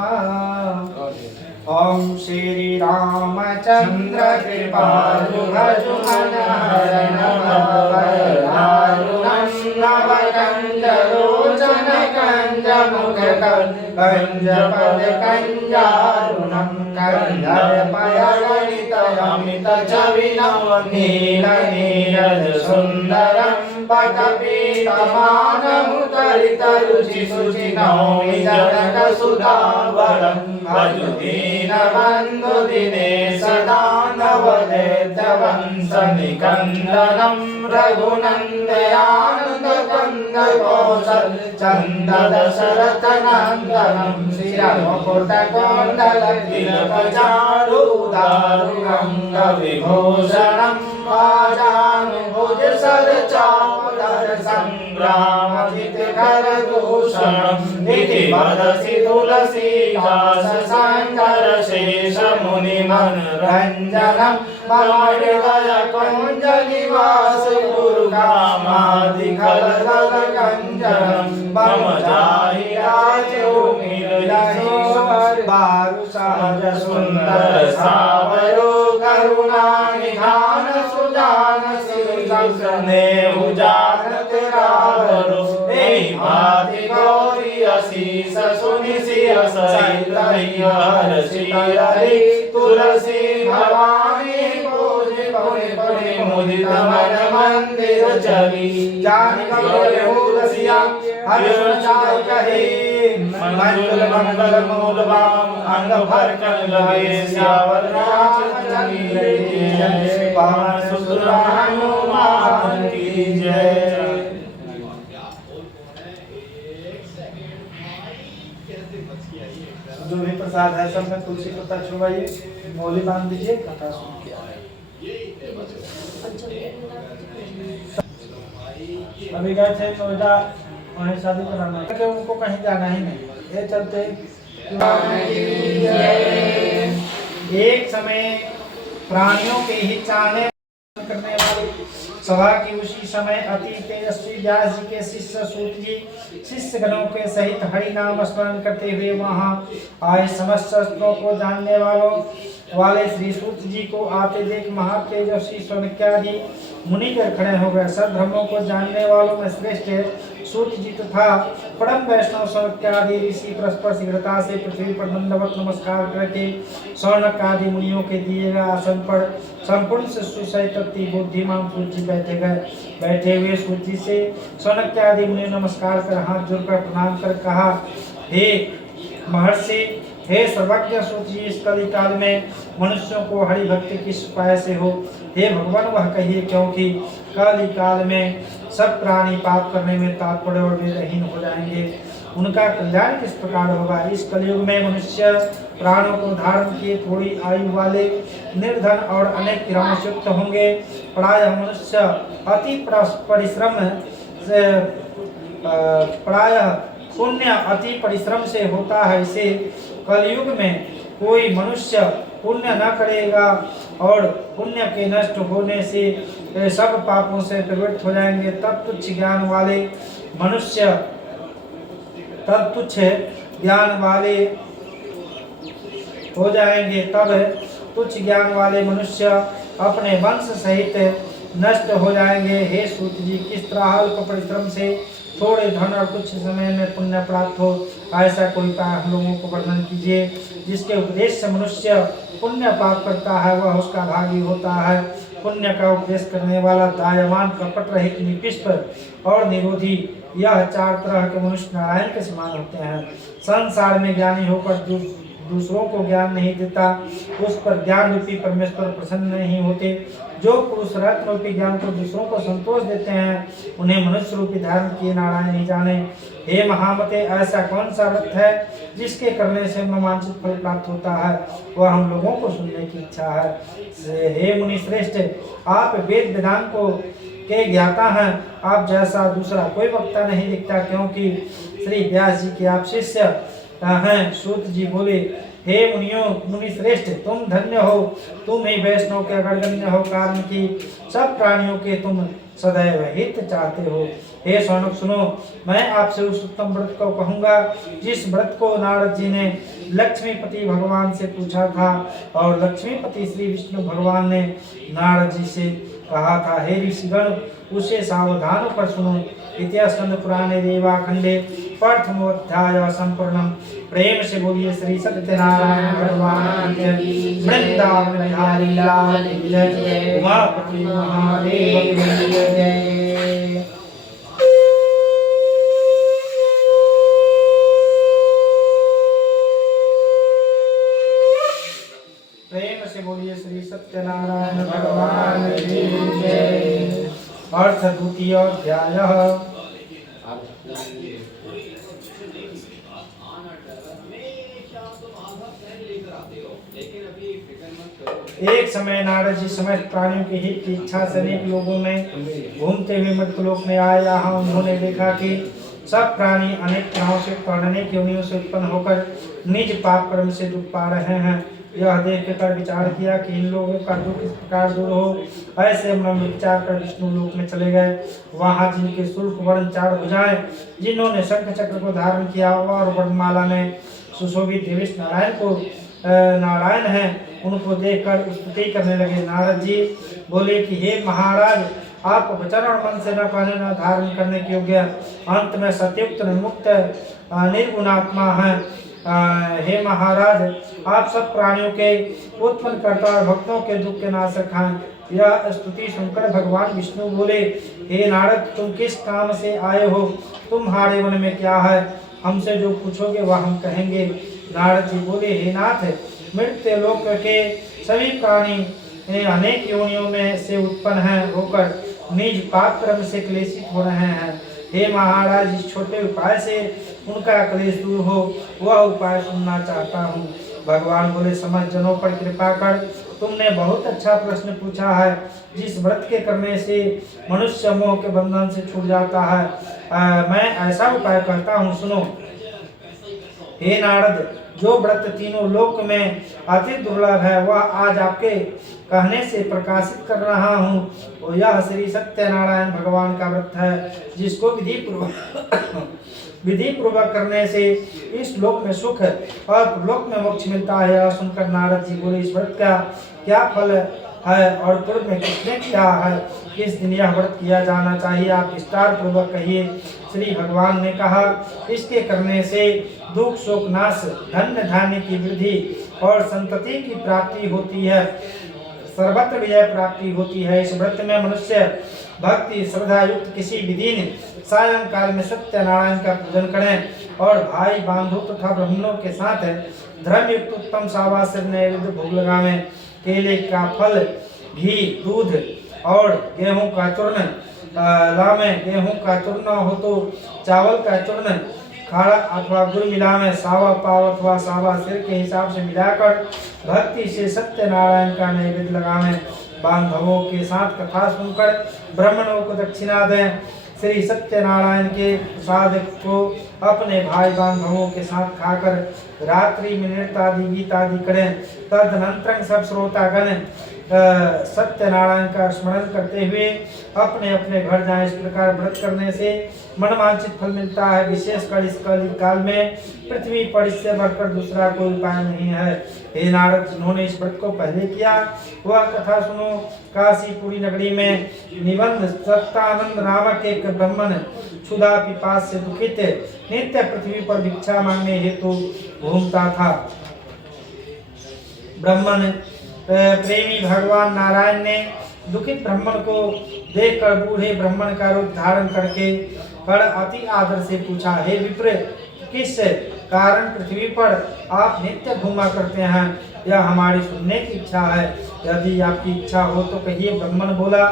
ओम श्री रामचंद्र कृपालु भजु मनहरण भवदारुणं नवकंज लोचन कंज मुख कंज पद कंजारुणं कंजरपय गणित अमित छविनव नील नीरज सुंदरं पटपीतमानमुदरित रुचि शुचि नौमि जनक सुधावरं भजु दीनबन्धु दिनेश दानवदैत्य वंश निकन्दनं रघुनन्दयानन्दकन्द कौशल चन्द दशरथ नन्दनं श्रीरघुकुट कोन्दल तिलक चारुदारुगङ्ग विभूषणम् आजानुभुज सरचापधर संग्रामजित करदूषणम् इति वदसि तुलसीदास शङ्कर शेष मुनि मनोरञ्जनम् मम हृदय कुञ्ज निवास गुरुकामादि खलदल गञ्जनम् मम जाहि राजो मिलहि बारु सहज सुन्दर सावरो करुणा निधान सुजान सिरुने उजान तेरा बरो एहि भाति गौरी असीस सुनि सिय सहित हर श्री तुलसी भवानी पूज पुनि पुनि मुदित मन मंदिर चली जानि गौरी तुलसिया हरि चाय कहे मंगल मंगल मूलवाम अंग भर कर लगे श्यावर रामचंद्र की जय पवन सुत हनुमान की जय। जो भी प्रसाद है सब में तुलसी पत्ता छुवाइए, मौली बांध दीजिए, कथा सुनिए। अभी गए थे नोएडा, वहीं शादी कराना है, उनको कहीं जाना ही नहीं। ये चलते एक समय प्राणियों के हित चाहने करने वाले सभा की उसी समय अति तेजस्वी व्यास जी के शिष्य सूत जी शिष्य गणों के सहित हरि नाम स्मरण करते हुए वहां आए। समस्त शास्त्रों को जानने वाले श्री सूत जी को आते देख महातेजस्वी शौनकादि मुनिकर खड़े हो गए। सब धर्मों को जानने वालों में श्रेष्ठ सूत जी तथा परम वैष्णव शौनकादि ऋषि परस्पर शीघ्रता से पृथ्वी पर दंडवत नमस्कार करके शौनकादि मुनियों के दिए गए आसन पर संपूर्ण सुसहित बुद्धिमान सूत जी बैठे हुए सूत जी से शौनकादि मुनि नमस्कार कर हाथ जोड़कर प्रणाम कर कहा, हे महर्षि, हे सर्वज्ञ सूत जी, इस कली काल में मनुष्यों को हरि भक्ति किस उपाय से हो? हे भगवान वह कहिए, क्योंकि कली काल में सब प्राणी पाप करने में तात्पर्य और वेदहीन हो जाएंगे। उनका कल्याण किस प्रकार होगा? इस कलयुग में मनुष्य प्राणों को धारण किए थोड़ी आयु वाले निर्धन और अनेक किरामयुक्त होंगे। प्रायः मनुष्य अति परिश्रम से प्रायः पुण्य अति परिश्रम से होता है। इसे कलयुग में कोई मनुष्य पुण्य न करेगा और पुण्य के नष्ट होने से सब पापों से प्रवृत्त हो जाएंगे। तब तुच्छ ज्ञान वाले मनुष्य अपने वंश सहित नष्ट हो जाएंगे। हे सूत जी, किस तरह अल्प परिश्रम से थोड़े धन और कुछ समय में पुण्य प्राप्त हो, ऐसा कोई उपाय हम लोगों को वर्णन कीजिए जिसके उपदेश से मनुष्य पुण्य प्राप्त करता है, वह उसका भागी होता है। पुण्य का उपदेश करने वाला, दायवान, कपट रहित, निपिष्ट और निरोधी, यह 4 तरह के मनुष्य नारायण के समान होते हैं। संसार में ज्ञानी होकर दूसरों को ज्ञान नहीं देता, उस पर ज्ञान रूपी परमेश्वर प्रसन्न नहीं होते। जो पुरुष रत्न रूपी ज्ञान को दूसरों को संतोष देते हैं, उन्हें मनुष्य रूपी धारण किए नारायण नहीं जाने। हे महामते, ऐसा कौन सा व्रत है जिसके करने से मनोवांछित फल प्राप्त होता है, वह हम लोगों को सुनने की इच्छा है। हे मुनि श्रेष्ठ, आप वेद वेदांत को के ज्ञाता हैं, आप जैसा दूसरा कोई वक्ता नहीं दिखता, क्योंकि श्री व्यास जी के आप शिष्य हैं। सूत जी बोले, हे मुनियों, मुनि श्रेष्ठ, तुम धन्य हो, तुम ही वैष्णव के अग्रगण्य हो, कारण कि सब प्राणियों के तुम सदैव हित चाहते हो। हे शौनक सुनो, मैं आपसे उस उत्तम व्रत को कहूंगा जिस व्रत को नारद जी ने लक्ष्मीपति भगवान से पूछा था, और लक्ष्मीपति श्री विष्णु भगवान ने नारद जी से कहा था। हे ऋषिगण, उसे सावधान पर सुनो। इतिहास स्कंद पुराणे देवाखंडे प्रथमोध्याय संपूर्णम। प्रेम से बोलिए श्री सत्यनारायण भगवान की जय, वृंदावन बिहारी लाल की जय, उमापति महादेव की जय। प्रेम से बोलिए श्री सत्यनारायण भगवान की जय। अर्थ द्वितीय अध्याय। एक समय नारद जी समस्त प्राणियों के हित की इच्छा से अनेक लोगों में घूमते हुए मृत्युलोक में आए। यहाँ उन्होंने देखा कि सब प्राणी अनेक तरहों से अनेक योनियों से उत्पन्न होकर निज पाप कर्म से दुख पा रहे हैं। यह देख कर विचार किया कि इन लोगों का दुख इस प्रकार दूर हो। ऐसे मन विचार कर विष्णु लोक में चले गए। वहाँ जिनके शुल्क वर्ण 4 भुजाएं, जिन्होंने शंख चक्र को धारण किया और वर्णमाला में सुशोभित देवेश नारायण है, उनको देखकर स्तुति करने लगे। नारद जी बोले कि हे महाराज, आप वचन और मन से न कहने न धारण करने के योग्य, अंत में सत्युक्त निर्मुक्त निर्गुणात्मा है। हे महाराज, आप सब प्राणियों के उत्पन्न करता और भक्तों के दुख के नाशक हैं। यह स्तुति सुनकर भगवान विष्णु बोले, हे नारद, तुम किस काम से आए हो? तुम्हारे मन में क्या है? हमसे जो पूछोगे वह हम कहेंगे। नारद जी बोले, हे नाथ, मृत्यु लोक के सभी प्राणी अनेक योनियों में से उत्पन्न हैं होकर निज पाप कर्म से क्लेशित हो रहे हैं। हे महाराज, इस छोटे उपाय से उनका क्लेश दूर हो, वह उपाय सुनना चाहता हूँ। भगवान बोले, समस्त जनों पर कृपा कर, तुमने बहुत अच्छा प्रश्न पूछा है। जिस व्रत के करने से मनुष्य मोह के बंधन से छूट जाता है, मैं ऐसा उपाय कहता हूँ, सुनो। हे नारद, जो व्रत तीनों लोक में अति दुर्लभ है, वह आज आपके कहने से प्रकाशित कर रहा हूँ। और यह श्री सत्यनारायण भगवान का व्रत है, जिसको विधि पूर्वक करने से इस लोक में सुख और लोक में मोक्ष मिलता है। यह सुनकर नारद जी बोले, इस व्रत का क्या फल है और पूर्व में किसने किया है? किस दिन यह व्रत किया जाना चाहिए? आप विस्तार पूर्वक कहिए। श्री भगवान ने कहा, इसके करने से दुख शोक नाश, धन्य धान्य की वृद्धि और संतति की प्राप्ति होती है, सर्वत्र विजय प्राप्ति होती है। इस व्रत में मनुष्य भक्ति श्रद्धा युक्त किसी भी दिन सायंकाल में सत्यनारायण का पूजन करें और भाई बांधव तथा ब्राह्मणों के साथ धर्म युक्त उत्तम सावासर नैवेद्य भोग लगावें। केले का फल, घी, दूध और गेहूं का चूर्ण लावें। गेहूं का चूर्ण हो तो चावल का चूर्ण, खाड़ा अथवा गुड़ मिलावें। सावा पाव अथवा सावा सिर के हिसाब से मिलाकर भक्ति से सत्यनारायण का नैवेद्य लगावें। बांधवों के साथ कथा सुनकर ब्राह्मणों को दक्षिणा दें। श्री सत्यनारायण के प्रसाद को अपने भाई बांधवों के साथ खाकर रात्रि में नृत्य आदि गीत आदि करें। तदनंतर सब श्रोतागण सत्यनारायण का स्मरण करते हुए अपने अपने घर जाएं। इस प्रकार व्रत करने से मनवांछित फल मिलता है। विशेषकर इस कलिकाल में पृथ्वी पर इससे बढ़कर दूसरा कोई उपाय नहीं है। हे नारद, जिन्होंने इस व्रत को पहले किया वह कथा सुनो। काशीपुरी नगरी में निबंध सत्तानंद नामक एक ब्राह्मण क्षुधा पिपास से दुखित नित्य पृथ्वी पर भिक्षा मांगने हेतु घूमता था। ब्राह्मण प्रेमी भगवान नारायण ने दुखित ब्राह्मण को देखकर बूढ़े ब्राह्मण का रूप धारण करके अति आदर से पूछा, हे विप्र, किस कारण पृथ्वी पर आप नित्य घूमा करते हैं? यह हमारी सुनने की इच्छा है। यदि आपकी इच्छा हो तो कहिए। ब्राह्मण बोला,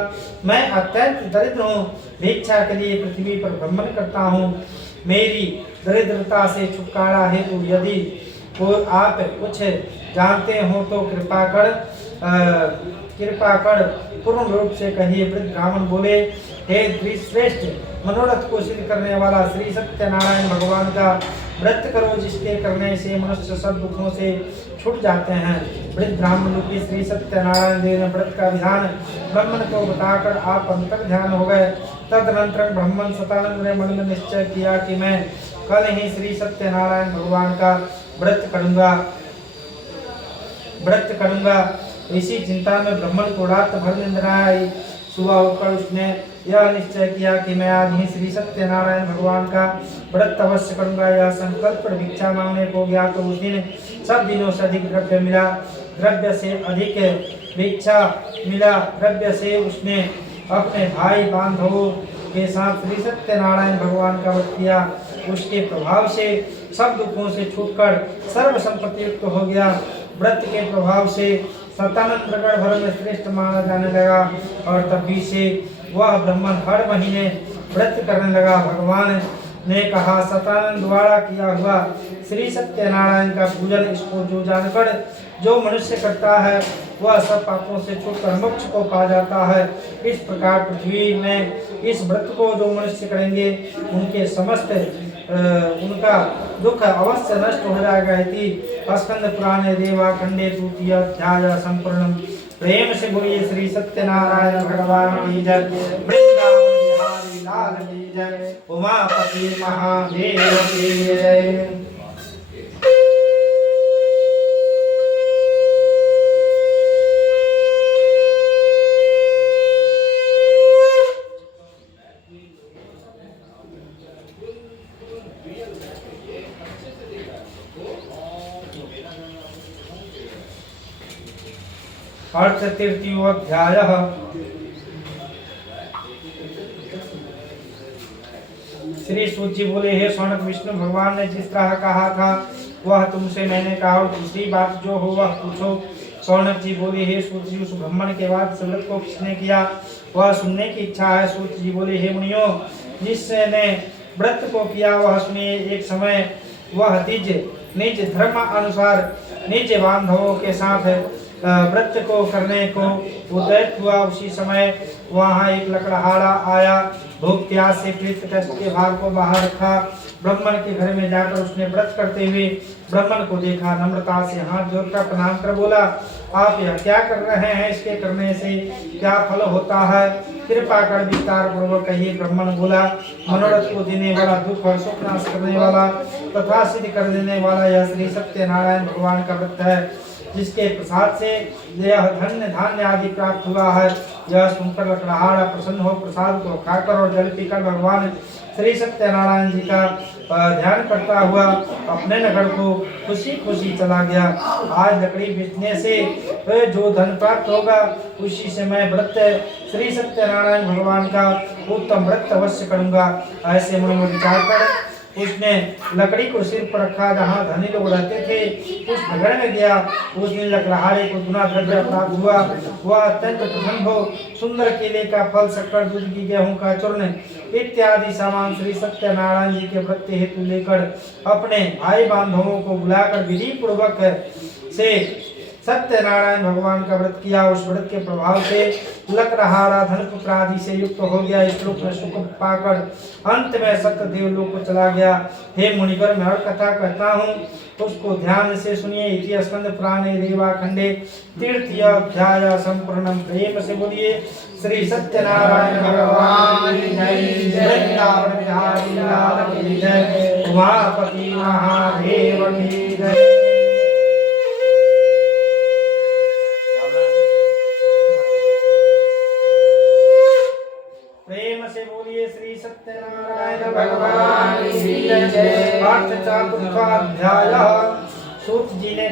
मैं अत्यंत दरिद्र हूँ, भिक्षा के लिए पृथ्वी पर भ्रमण करता हूँ। मेरी दरिद्रता से छुटकारा हेतु यदि कोई आप कुछ जानते हो तो कृपा कर पूर्ण रूप से कहिए। वृद्ध ब्राह्मण बोले, हे श्रेष्ठ, मनोरथ को सिद्ध करने वाला श्री सत्यनारायण भगवान का व्रत करो, जिसके करने से मनुष्य सब दुखों से छूट जाते हैं। वृद्ध ब्राह्मण की श्री सत्यनारायण देव ने व्रत का विधान ब्राह्मण को बताकर आप अंतर ध्यान हो गए। तदनंतर ब्राह्मण सतानंद ने मन में निश्चय किया कि मैं कल ही श्री सत्यनारायण भगवान का व्रत करूंगा। इसी चिंता में ब्राह्मण को रात भर निंद्रा आई। सुबह उठकर उसने यह निश्चय किया कि मैं आज ही श्री सत्यनारायण भगवान का व्रत अवश्य करूंगा। यह संकल्प भिक्षा मांगने को गया तो उस दिन सब दिनों से अधिक द्रव्य मिला। द्रव्य से अधिक भिक्षा मिला। द्रव्य से उसने अपने भाई बांधवों के साथ श्री सत्यनारायण भगवान का व्रत किया। उसके प्रभाव से सब दुखों से छूटकर सर्व संपत्ति युक्त हो गया। व्रत के प्रभाव से सतानंद प्रकट भर में श्रेष्ठ माना जाने लगा और तभी से वह ब्राह्मण हर महीने व्रत करने लगा। भगवान ने कहा, सतानंद द्वारा किया हुआ श्री सत्यनारायण का पूजन, इसको जो जानकर जो मनुष्य करता है वह सब पापों से छूटकर मोक्ष को पा जाता है। इस प्रकार पृथ्वी में इस व्रत को जो मनुष्य करेंगे उनके समस्त उनका दुख अवश्य नष्ट हो जाएगा। स्कंद पुराणे देवा खंडे तृतीय अध्याय संपूर्णम। प्रेम से बोलिए श्री सत्यनारायण भगवान की जय। वृंदावन बिहारी लाल की जय। उमापति महादेव की जय। अर्थ तृतीयोऽध्याय। श्री सूत जी बोले, हे शौनक, विष्णु भगवान ने जिस तरह कहा था वह तुमसे मैंने कहा, और दूसरी बात जो हो वह पूछो। शौनक जी बोले, हे सूत जी, उस ब्राह्मण के बाद व्रत को किसने किया वह सुनने की इच्छा है। सूत जी बोले, हे मुनियों, जिसने व्रत को किया वह सुनिए। एक समय वह निज धर्म अनुसार निज बांधवों के साथ व्रत को करने को उद्यत हुआ। उसी समय वहाँ एक लकड़हारा आया। भूख प्यास से पीड़ित कष्ट के भार को बाहर रखा। ब्राह्मण के घर में जाकर उसने व्रत करते हुए ब्राह्मण को देखा। नम्रता से हाथ जोड़कर प्रणाम कर बोला, आप यह क्या कर रहे हैं? इसके करने से क्या फल होता है? कृपा कर विस्तार पूर्वक कहिए। ब्राह्मण बोला, मनोरथ को देने वाला, दुख और सुख नाश करने वाला तथा सिद्ध कर देने वाला यह श्री सत्यनारायण भगवान का व्रत है, जिसके प्रसाद से यह धन्य धान्य आदि प्राप्त हुआ है। यह सुनकर लकड़हारा प्रसन्न हो प्रसाद को खाकर और जल पीकर भगवान श्री सत्यनारायण जी का ध्यान करता हुआ अपने नगर को खुशी खुशी चला गया। आज लकड़ी बेचने से जो धन प्राप्त होगा उसी से मैं व्रत श्री सत्यनारायण भगवान का उत्तम व्रत अवश्य करूंगा। ऐसे मन में विचार कर उसने लकड़ी को सिर पर रखा। जहाँ धनी लोग रहते थे उस नगर में गया। उस दिन लकड़हारे को गुना द्रव्य प्राप्त हुआ। वह अत्यंत प्रसन्न हो सुंदर केले का फल, शक्कर, दूध की, गेहूं का चूर्ण इत्यादि सामान श्री सत्यनारायण जी के व्रत हेतु लेकर अपने भाई बांधवों को बुलाकर विधि पूर्वक से सत्यनारायण भगवान का व्रत किया। उस व्रत के प्रभाव से लकड़हारा धन पुत्र आदि से युक्त हो गया। इस लोक में सुख पाकर अंत में सत्यदेव लोक को चला गया। हे मुनिवर, मैं और कथा कहता हूँ, उसको ध्यान से सुनिए। इति स्कंद पुराणे रेवा खंडे तृतीय अध्याय संपूर्णम। प्रेम से बोलिए श्री सत्यनारायण भगवान की जय। वृंदावन बिहारी लाल की जय। उमापति महादेव की जय। प्रेम से बोलिए श्री सत्यनारायण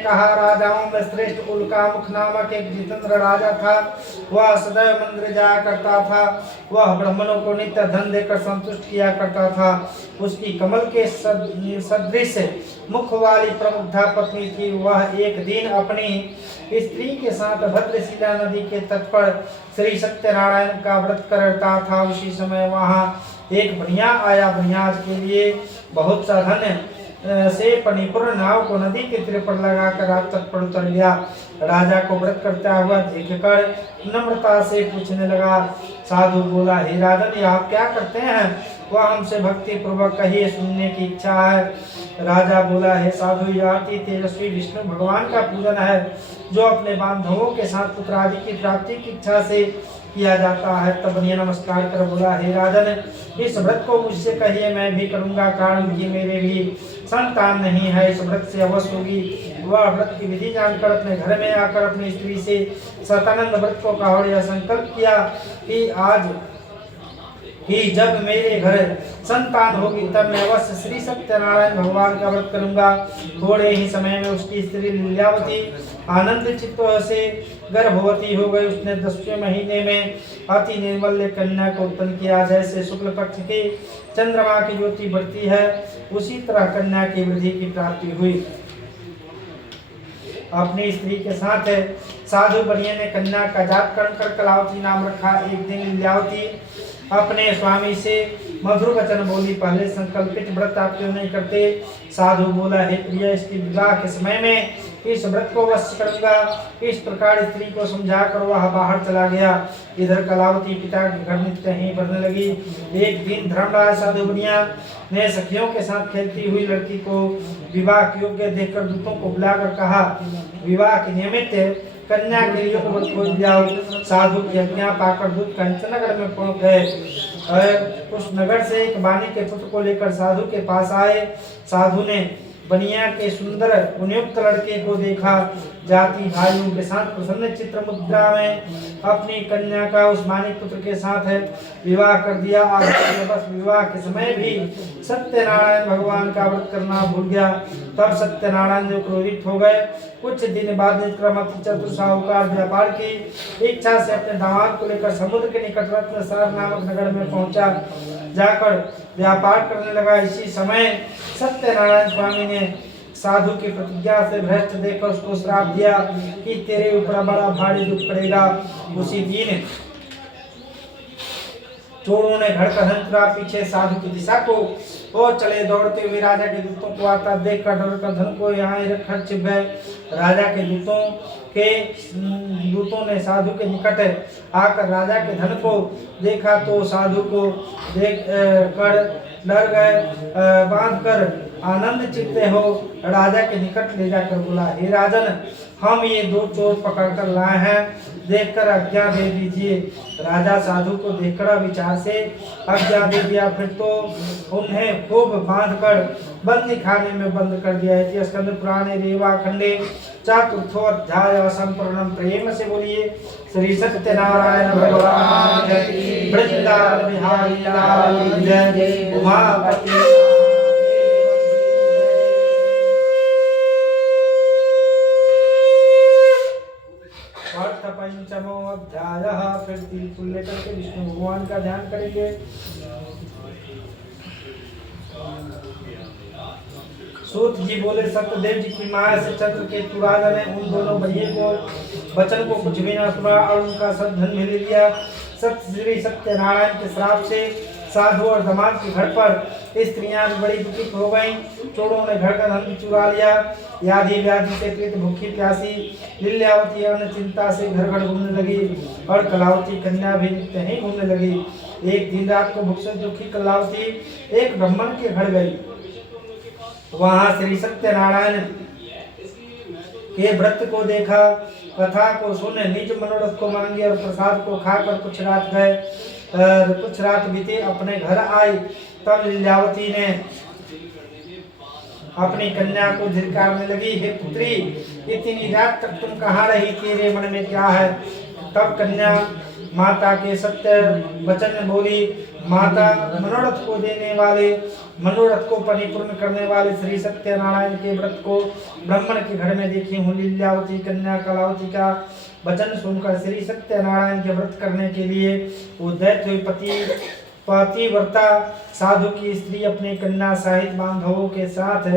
कहा, राजाओं में श्रेष्ठ उल्कामुख नामक एक जितेंद्र राजा था। वह सदैव मंदिर जाया करता था। वह ब्राह्मणों को नित्य धन देकर संतुष्ट किया करता था। उसकी कमल के सदृश मुख वाली प्रमुग्धा पत्नी थी। वह एक दिन अपनी स्त्री के साथ भद्रशिला नदी के तट पर श्री सत्यनारायण का व्रत करता था। उसी समय वहां एक बनिया आया। बनियाज के लिए बहुत सा धन से परिपूर्ण नाव को नदी के तीर पर लगाकर रात तक पर उतर गया। राजा को व्रत करता हुआ देखकर नम्रता से पूछने लगा। साधु बोला, हे राजन, ये आप क्या करते हैं? वह हमसे भक्ति पूर्वक कहिए, सुनने की इच्छा है। राजा बोला, हे साधु, यह अति तेजस्वी विष्णु भगवान का पूजन है, जो अपने बांधवों के साथ पुत्र आदि की प्राप्ति की इच्छा से किया जाता है। तब बनिया नमस्कार कर बोला, हे राजन, इस व्रत को मुझसे कहिए, मैं भी करूंगा, कारण कि मेरे भी संतान नहीं है। इस व्रत से अवश्य होगी। वह व्रत की विधि जानकर अपने घर में आकर अपनी स्त्री से सतानंद व्रत को कहा और यह संकल्प किया कि आज ही जब मेरे घर संतान होगी तब मैं अवश्य श्री सत्यनारायण भगवान का व्रत करूंगा। थोड़े ही समय में उसकी स्त्री लीलावती आनंद चित्त से गर्भवती हो गई। उसने 10वें महीने में अति निर्मल कन्या को उत्पन्न किया। जैसे शुक्ल पक्ष की चंद्रमा की ज्योति बढ़ती है, उसी तरह कन्या की वृद्धि की प्राप्ति हुई। अपनी स्त्री के साथ साधु बनिया ने कन्या का जात कर कलावती नाम रखा। एक दिन लीलावती अपने स्वामी से मधुर वचन बोली, पहले संकल्पित व्रत आप क्यों नहीं करते? साधु बोला, हे प्रिय, इसके विवाह के समय में इस व्रत को वश करूंगा। इस प्रकार स्त्री को समझा कर वह बाहर चला गया। इधर कलावती पिता के घर नित्य ही बढ़ने लगी। एक दिन धर्मराज साधु बनिया ने सखियों के साथ खेलती हुई लड़की को विवाह के योग्य देखकर दूतों को बुलाकर कहा, विवाह के निमित्त कन्या के लिए खोज जाओ। साधु की आज्ञा पाकर दूत कंचनगर में पहुंच गए। उस नगर से एक बानी के पुत्र को लेकर साधु के पास आए। साधु ने बनिया के सुंदर उन्युक्त लड़के को देखा। जाति भाइयों के साथ प्रसन्न चित्र मुद्रा में अपनी कन्या का उस मानिक पुत्र के साथ विवाह कर दिया। बस विवाह के समय भी सत्यनारायण भगवान का व्रत करना भूल गया। तब सत्यनारायण जो क्रोधित हो गए। कुछ दिन बाद निष्क्रमक चतुर साहूकार व्यापार की इच्छा से अपने दामाद को लेकर समुद्र के निकट रत्नसार नामक नगर में पहुंचा। जाकर व्यापार करने लगा। इसी समय सत्यनारायण स्वामी ने साधु की प्रतिज्ञा से भ्रष्ट देखकर उसको श्राप दिया कि तेरे ऊपर बड़ा भारी दुख पड़ेगा। उसी दिन चोरों ने घर का धन चुरा पीछे साधु की दिशा को और चले। दौड़ते हुए राजा के दूतों को आता देखकर डर कर धन को यहाँ ही रखकर छिप गए। राजा के दूतों ने साधु के निकट आकर राजा के धन को देखा तो साधु को देख कर डर गए। बांध कर आनंद चित्ते हो राजा के निकट ले जाकर बोला, हे राजन, हम ये 2 चोर पकड़ कर लाए हैं, देखकर आज्ञा दे दीजिए। राजा साधु को देखकर विचार से आज्ञा दे दिया। फिर तो उन्हें खूब बांधकर बंदी खाने में बंद कर दिया है। स्कंद पुराणे रेवा खंडे चतुर्थो अध्याय संपूर्णम। प्रेम से बोलिए श्री सत्यनारायण भगवान जय। वृंदावन बिहारी लाल जय। उमापति पंचमो अध्याय। फिर तिल लेकर के विष्णु भगवान का ध्यान करेंगे। सूत जी बोले, सत्यदेव जी की माया से चंद्रकेतु राजा ने उन दोनों भैये को वचन को कुछ भी न सुना और उनका सब धन भी ले लिया। श्री सत्यनारायण के श्राप से साधु और दामाद के घर पर स्त्रियां भी बड़ी दुखित हो गईं। चोरों ने घर का धन भी चुरा लिया। यादी व्याधि से पीड़ित भूखी प्यासी लीलावती अन्न चिंता से घर घर घूमने लगी और कलावती कन्या भी नित्य ही घूमने लगी। एक दिन रात को भूख से दुखी कलावती एक ब्राह्मण के घर गई। वहां श्री सत्यनारायण के व्रत को देखा, कथा को सुने, निज मनोरथ को मांगे और प्रसाद को खाकर कुछ रात बीते अपने घर आई। तब लीलावती ने अपनी कन्या को धिक्कारने लगी, हे पुत्री, इतनी रात तक तुम कहाँ रही? तेरे मन में क्या है? तब कन्या माता के सत्य वचन बोली, माता, मनोरथ को देने वाले मनोरथ को परिपूर्ण करने वाले श्री सत्यनारायण के व्रत को ब्राह्मण के घर में देखी हूँ। लीलावती कन्या कलावती का वचन सुनकर श्री सत्यनारायण के व्रत करने के लिए वो दैत्य पतिव्रता साधु की स्त्री अपने कन्या सहित बांधवों के साथ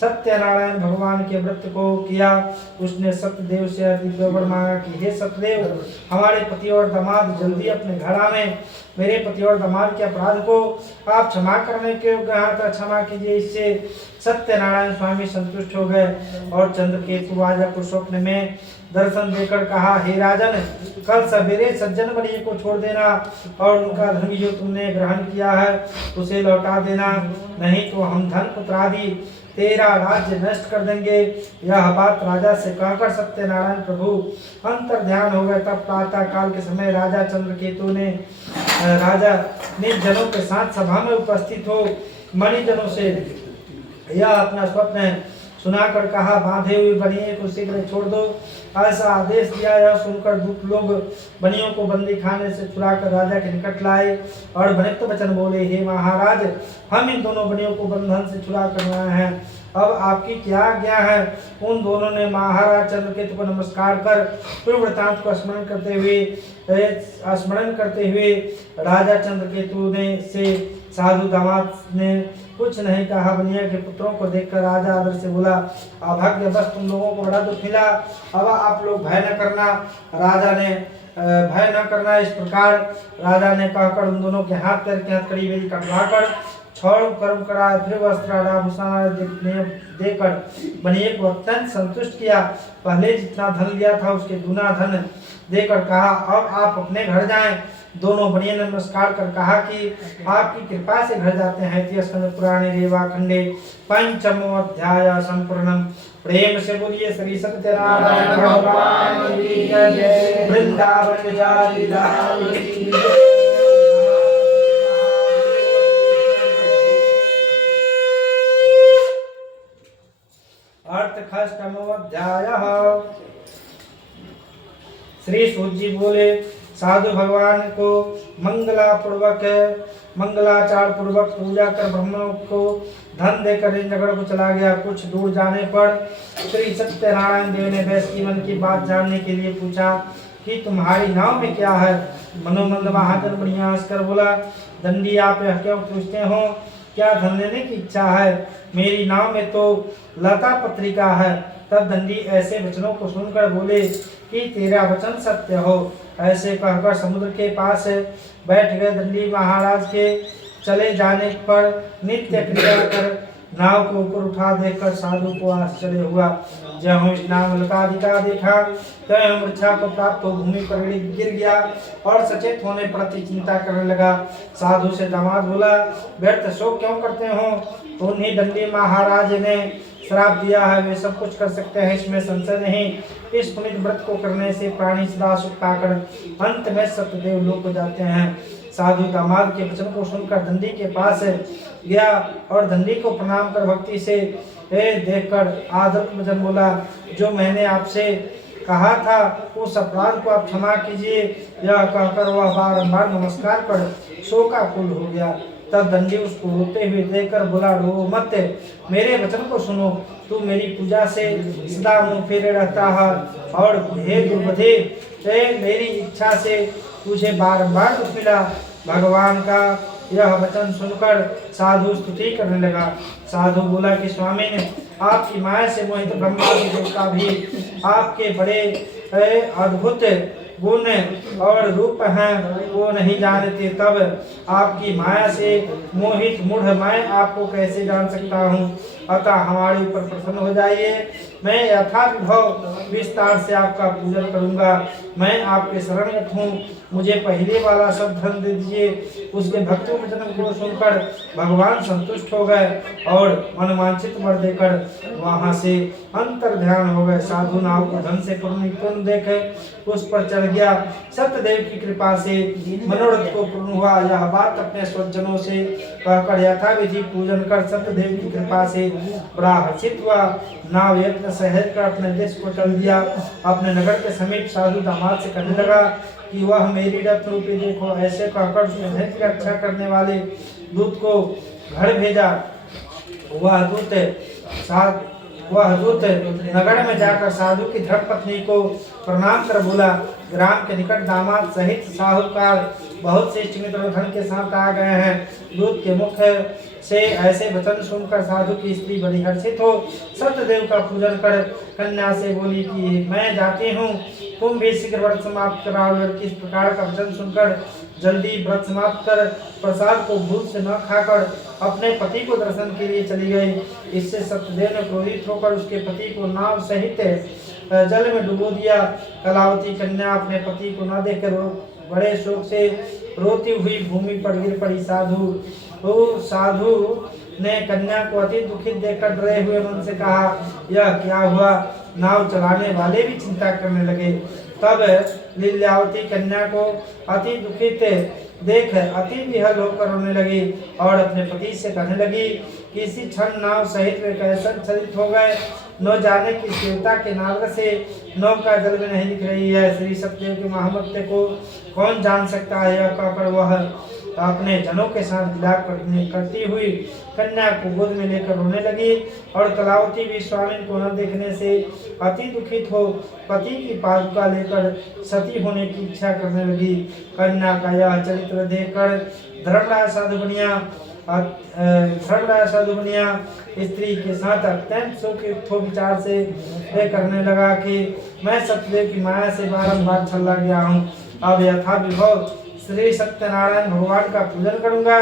सत्यनारायण भगवान के व्रत को किया। उसने सत्यदेव से अति प्रवर मांगा कि हे सत्यदेव, हमारे पति और दामाद जल्दी अपने घर आने। मेरे पति और दामाद के अपराध को आप क्षमा करने के योग्य क्षमा कीजिए। इससे सत्यनारायण स्वामी संतुष्ट हो गए और चंद्रकेतु राजा को स्वप्न में दर्शन देकर कहा, हे राजन, कल सवेरे सज्जन बनिए को छोड़ देना और उनका धन जो तुमने ग्रहण किया है उसे लौटा देना, नहीं तो हम धन पुत्रादि तेरा राज्य नष्ट कर देंगे। यह बात राजा से कहकर सत्यनारायण प्रभु अंतर ध्यान हो गए। तब प्रातः काल के समय राजा चंद्रकेतु ने जनों के साथ सभा में उपस्थित हो मणिजनों से यह अपना स्वप्न सुनाकर कहा, बांधे हुए बनिए को शीघ्र छोड़ दो। ऐसा आदेश दिया। यह सुनकर दूत लोग बनियों को बंदी खाने से छुड़ाकर राजा के निकट लाए और भनित वचन बोले, हे महाराज, हम इन दोनों बनियों को बंधन से छुड़ा कर लाए हैं, अब आपकी क्या आज्ञा है। उन दोनों ने महाराज चंद्रकेतु को नमस्कार कर पूर्व वृत्तांत को स्मरण करते हुए राजा चंद्रकेतु ने से साधु दामाद ने कुछ नहीं कहा। बनिया के पुत्रों को देखकर राजा आदर से बोला, अभाग्य बस तुम लोगों को बड़ा दुख मिला, अब आप लोग भय न करना। राजा ने भय न करना इस प्रकार राजा ने कहकर उन दोनों के हाथ पैर की हथकड़ी बेड़ी कटवाकर छड़ कर्म करा, फिर वस्त्र आभूषण देकर बनिए को अत्यंत संतुष्ट किया। पहले जितना धन लिया था उसके दुना धन देकर कहा, अब आप अपने घर जाएं। दोनों बनिए ने नमस्कार कर कहा कि आपकी कृपा से घर जाते हैं। स्कंद पुराणे रेवा खंडे पंचमो अध्याय संपूर्णम। प्रेम से बोलिए श्री सत्यनारायण भगवान की जय। वृंदावन बिहारी लाल की जय। अर्थखष्टमो अध्याय। श्री सूत जी बोले, साधु भगवान को मंगलाचार पूर्वक पूजा कर ब्राह्मणों को धन देकर इस नगर को चला गया। कुछ दूर जाने पर श्री सत्यनारायण देव ने वैश्य की मन की बात जानने के लिए पूछा कि तुम्हारी नाव में क्या है। मनोमंद महाजन बढ़िया हंसकर बोला, दंडी आप यह क्यों पूछते हो, क्या धन लेने की इच्छा है। मेरी नाव में तो लता पत्रिका है। तब दंडी ऐसे वचनों को सुनकर बोले कि तेरा वचन सत्य हो। ऐसे कहकर समुद्र के पास बैठ गए। दंडी महाराज के चले जाने पर नित्य क्रिया कर नाव को ऊपर उठा देखकर साधु को आश्चर्य हुआ। जब इस नाव लतादिका देखा तो वृक्षा को प्राप्त हो भूमि पर गिर गया और सचेत होने प्रति चिंता करने लगा। साधु से दामाद बोला, व्यर्थ शोक क्यों करते हो। उन्हीं दंडी महाराज ने श्राप दिया है, वे सब कुछ कर सकते हैं, इसमें संशय नहीं। इस पुनित व्रत को करने से प्राणी सदा सुख पाकर अंत में सत्यदेव लोक को जाते हैं। साधु दामाद के वचन को सुनकर दंडी के पास गया और दंडी को प्रणाम कर भक्ति से देखकर आदर वचन बोला, जो मैंने आपसे कहा था उस अपराध को आप क्षमा कीजिए। यह कहकर वह बारंबार नमस्कार कर शोकाकुल हो गया। तब दंडी उसको रोते हुए देखकर बोला, रो मत, मेरे वचन को सुनो। तू मेरी पूजा से सदा मुंह फेरे रहता है और हे दुर्बधे, मेरी इच्छा से तुझे बारंबार दुख मिला। भगवान का यह वचन सुनकर साधु स्तुति करने लगा। साधु बोला कि स्वामी ने आपकी माया से मोहित ब्रह्मादि देवता भी आपके बड़े अद्भुत गुण और रूप हैं वो नहीं जानते, तब आपकी माया से मोहित मूढ़ मैं आपको कैसे जान सकता हूँ। अतः हमारे ऊपर प्रसन्न हो जाइए, मैं यथाविभव विस्तार से आपका पूजन करूँगा। मैं आपके शरणगत हूँ, मुझे पहले वाला सब धन दे दीजिए। उसके भक्तों वचन को सुनकर भगवान संतुष्ट हो गए और मनवांछित वर देकर वहां से अंतर ध्यान हो गए। साधु नाव को धन से पूर्ण देखे उस पर चढ़ गया। सत्यदेव की कृपा से मनोरथ को पूर्ण हुआ। यह बात अपने स्वजनों से कहकर यथाविधि पूजन कर सत्यदेव की कृपा से बड़ा हर्षित हुआ। नाव यत्न सहज कर अपने देश को चल दिया। अपने नगर के समीप साधु दामाद से कहने लगा कि वह मेरी रत्न रूपी देखो। ऐसे कहकर उसने धन की रक्षा करने वाले दूत को घर भेजा। वह दूत नगर में जाकर साधु की धर्मपत्नी को प्रणाम कर बोला, ग्राम के निकट दामाद सहित साहूकार बहुत से मित्र धन के साथ आ गए हैं। दूत के मुख से ऐसे वचन सुनकर साधु की स्त्री बड़ी हर्षित हो सत्यदेव का पूजन कर कन्या से बोली कि मैं जाती हूँ, तुम भी शीघ्र व्रत समाप्त कराओ। लड़की इस प्रकार का वचन सुनकर जल्दी व्रत समाप्त कर प्रसाद को भूल से न खाकर अपने पति को दर्शन के लिए चली गई। इससे सत्यदेव ने क्रोधित होकर उसके पति को नाव सहित जल में डुबो दिया। कलावती कन्या अपने पति को न देखकर बड़े शोक से रोती हुई भूमि पर गिर पड़ी। साधु ने कन्या को अति दुखित देखकर डरे हुए मन से कहा, यह क्या हुआ? नाव चलाने वाले भी चिंता करने लगे। तब लीलावती कन्या को अति दुखित देख अति विहल होकर रोने लगी और अपने पति से कहने लगी, किसी क्षण नाव सहित वे कैसे चलित हो गए, न जाने की देवता के नागर से नौका जल में नहीं दिख रही है। श्री सत्यदेव के महामत्य को कौन जान सकता है? यह कहकर वह अपने जनों के साथ विलाप करती हुई कन्या को गोद में लेकर रोने लगी और कलावती भी स्वामी को न देखने से अति दुखित हो पति की पादुका लेकर सती होने की इच्छा करने लगी। कन्या का यह चरित्र देखकर धर्मराज साधु बनिया स्त्री के साथ अत्यंत शोकित हो विचार से करने लगा कि मैं सत्यदेव की माया से बारंबार छल्ला गया हूँ। अब यथा विभव श्री सत्यनारायण भगवान का पूजन करूंगा।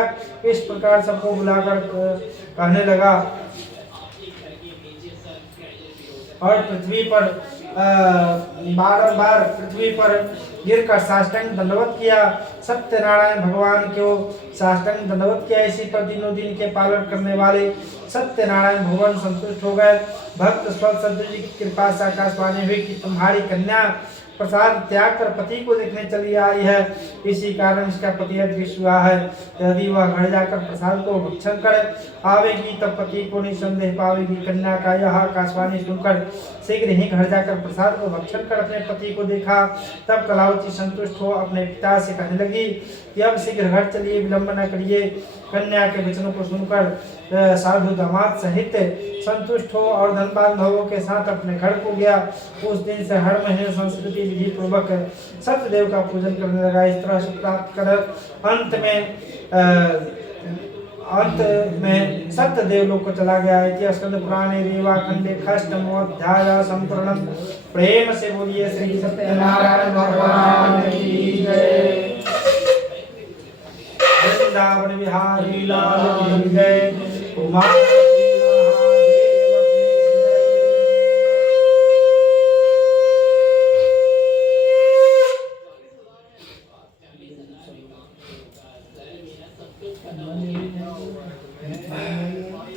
इस प्रकार सबको बुलाकर कहने लगा और पृथ्वी पर बारंबार पृथ्वी पर गिरकर साष्टांग दंडवत किया। सत्यनारायण भगवान को साष्टांग दंडवत किया। इसी पर दिनों दिन के पालन करने वाले सत्यनारायण भगवान संतुष्ट हो गए। भक्त सत्यदेव जी की कृपा से आकाशवाणी हुई कि तुम्हारी कन्या प्रसाद त्याग कर पति को देखने चली आई है, इसी कारण इसका पति अदृश्य हुआ है। यदि वह घर जाकर प्रसाद को भक्षण कर आवेगी तब पति को निसंदेह पावेगी। कन्या का यह आकाशवाणी सुनकर शीघ्र ही घर जाकर प्रसाद को भक्षण कर अपने पति को देखा। तब कलावती संतुष्ट हो अपने पिता से कहने लगी कि अब शीघ्र घर चलिए, विलंब न करिए। कन्या के वचनों को सुनकर साधु दामाद सहित संतुष्ट हो और धन बांधवों के साथ अपने घर को गया। उस दिन से हर महीने संस्कृति विधि पूर्वक सत्यदेव का पूजन करने लगा। इस तरह से प्राप्त कर अंत में सत्यदेव लोक को चला गया। स्कंद पुराणे रेवा खंडे खष्टमोऽध्याय संपूर्णम। प्रेम से बोलिए श्री सत्यनारायण भगवान की जय। वृंदावन बिहारी लाल की जय।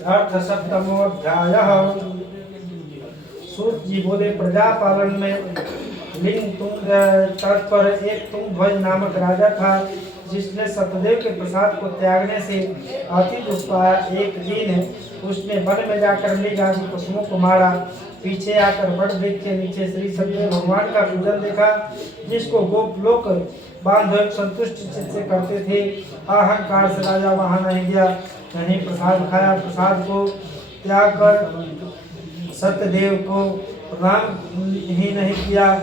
अर्थ सप्तमोऽध्यायः। सूत जी बोले, प्रजा पालन में लिंग तुंग तट पर एक तुंग ध्वज नामक राजा था, जिसने सत्यदेव के प्रसाद को त्यागने से अति दुख पाया। एक दिन उसने वन में जाकर मृग आदि पशुओं को मारा। पीछे आकर वट वृक्ष के नीचे श्री सत्यदेव भगवान का पूजन देखा, जिसको गोप लोक बांधव संतुष्ट चित्त से करते थे। अहंकार से राजा वहां नहीं गया, नहीं प्रसाद खाया। प्रसाद को त्याग कर सत्यदेव को प्रणाम ही नहीं किया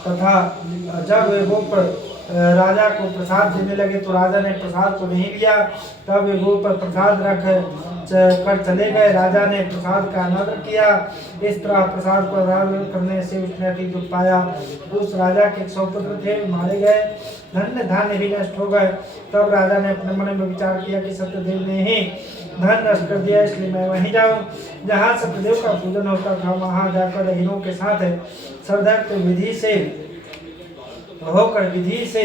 तथा जब वे गोप राजा को प्रसाद देने लगे तो राजा ने प्रसाद को नहीं लिया। तब वे गोप पर प्रसाद रख कर चले गए। राजा ने प्रसाद का अनादर किया। इस तरह प्रसाद को अनादर करने से उसने अति दुख पाया। उस राजा के 100 पुत्र थे, मारे गए। धन्य धान्य भी नष्ट हो गए। तब राजा ने अपने मन में विचार किया कि सत्यदेव ने ही धन नष्ट कर दिया, इसलिए मैं वहीं जाऊं जहाँ सत्यदेव का पूजन होता था। वहां जाकर रहीनों के साथ श्रद्धा विधि से होकर विधि से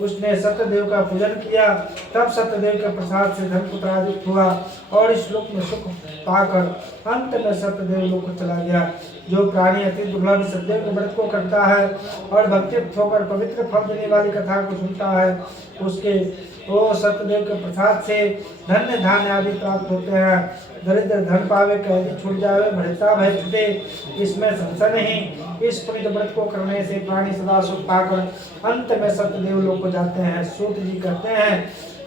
उसने सत्यदेव का पूजन किया। तब सत्यदेव के प्रसाद से धन पुत्रादित हुआ और इस लोक में सुख पाकर अंत में सत्यदेव लोक को चला गया। जो प्राणी अति दुर्लभ सत्यदेव के व्रत को करता है और भक्ति होकर पवित्र फल देने वाली कथा को सुनता है, उसके वो सत्यदेव के प्रसाद से धन्य धान्य आदि प्राप्त होते हैं। दरिद्र धन पावे, कैदी छूट जावे, भ्रष्टा भय छूटे, इसमें संशय नहीं। इस पवित्र व्रत को करने से प्राणी सदा सुख पाकर अंत में सत्यदेव लोक को जाते हैं। सूत जी कहते हैं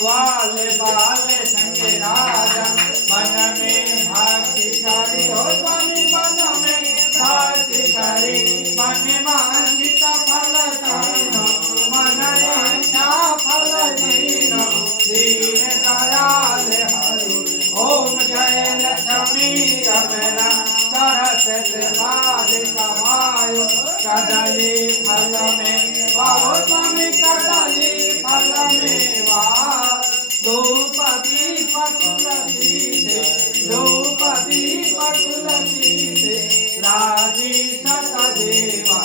ग्वाल बाल संगे राजा मन में भक्ति करी हो स्वामी मन में भक्ति करी मन वांछित फल दीनो मन इच्छा फल दीनो दीन दयाल हरि ओम जय लक्ष्मी रमणा सरस्वती साधिका वायु कदली फल में वाहो स्वामी कदली फल में वाह द्रौपदी पटुलती से द्रौपदी पटुलती से राजी सतदेवा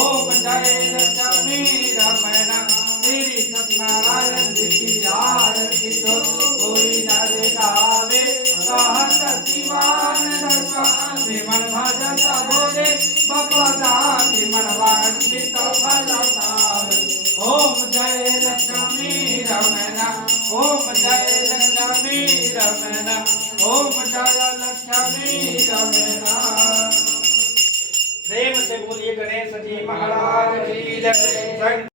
ओम जय लक्ष्मी रमणा श्री सत्यनारायण की आरती तो कोई नर गावे कहत शिवानंद स्वामी मन भजत बोले बपदाति मन वांछित फल पावे ओम जय लक्ष्मी रमणा ओम जय लक्ष्मी रमणा ओम जय लक्ष्मी रमणा। प्रेम से बोलिए गणेश जी महाराज की जय।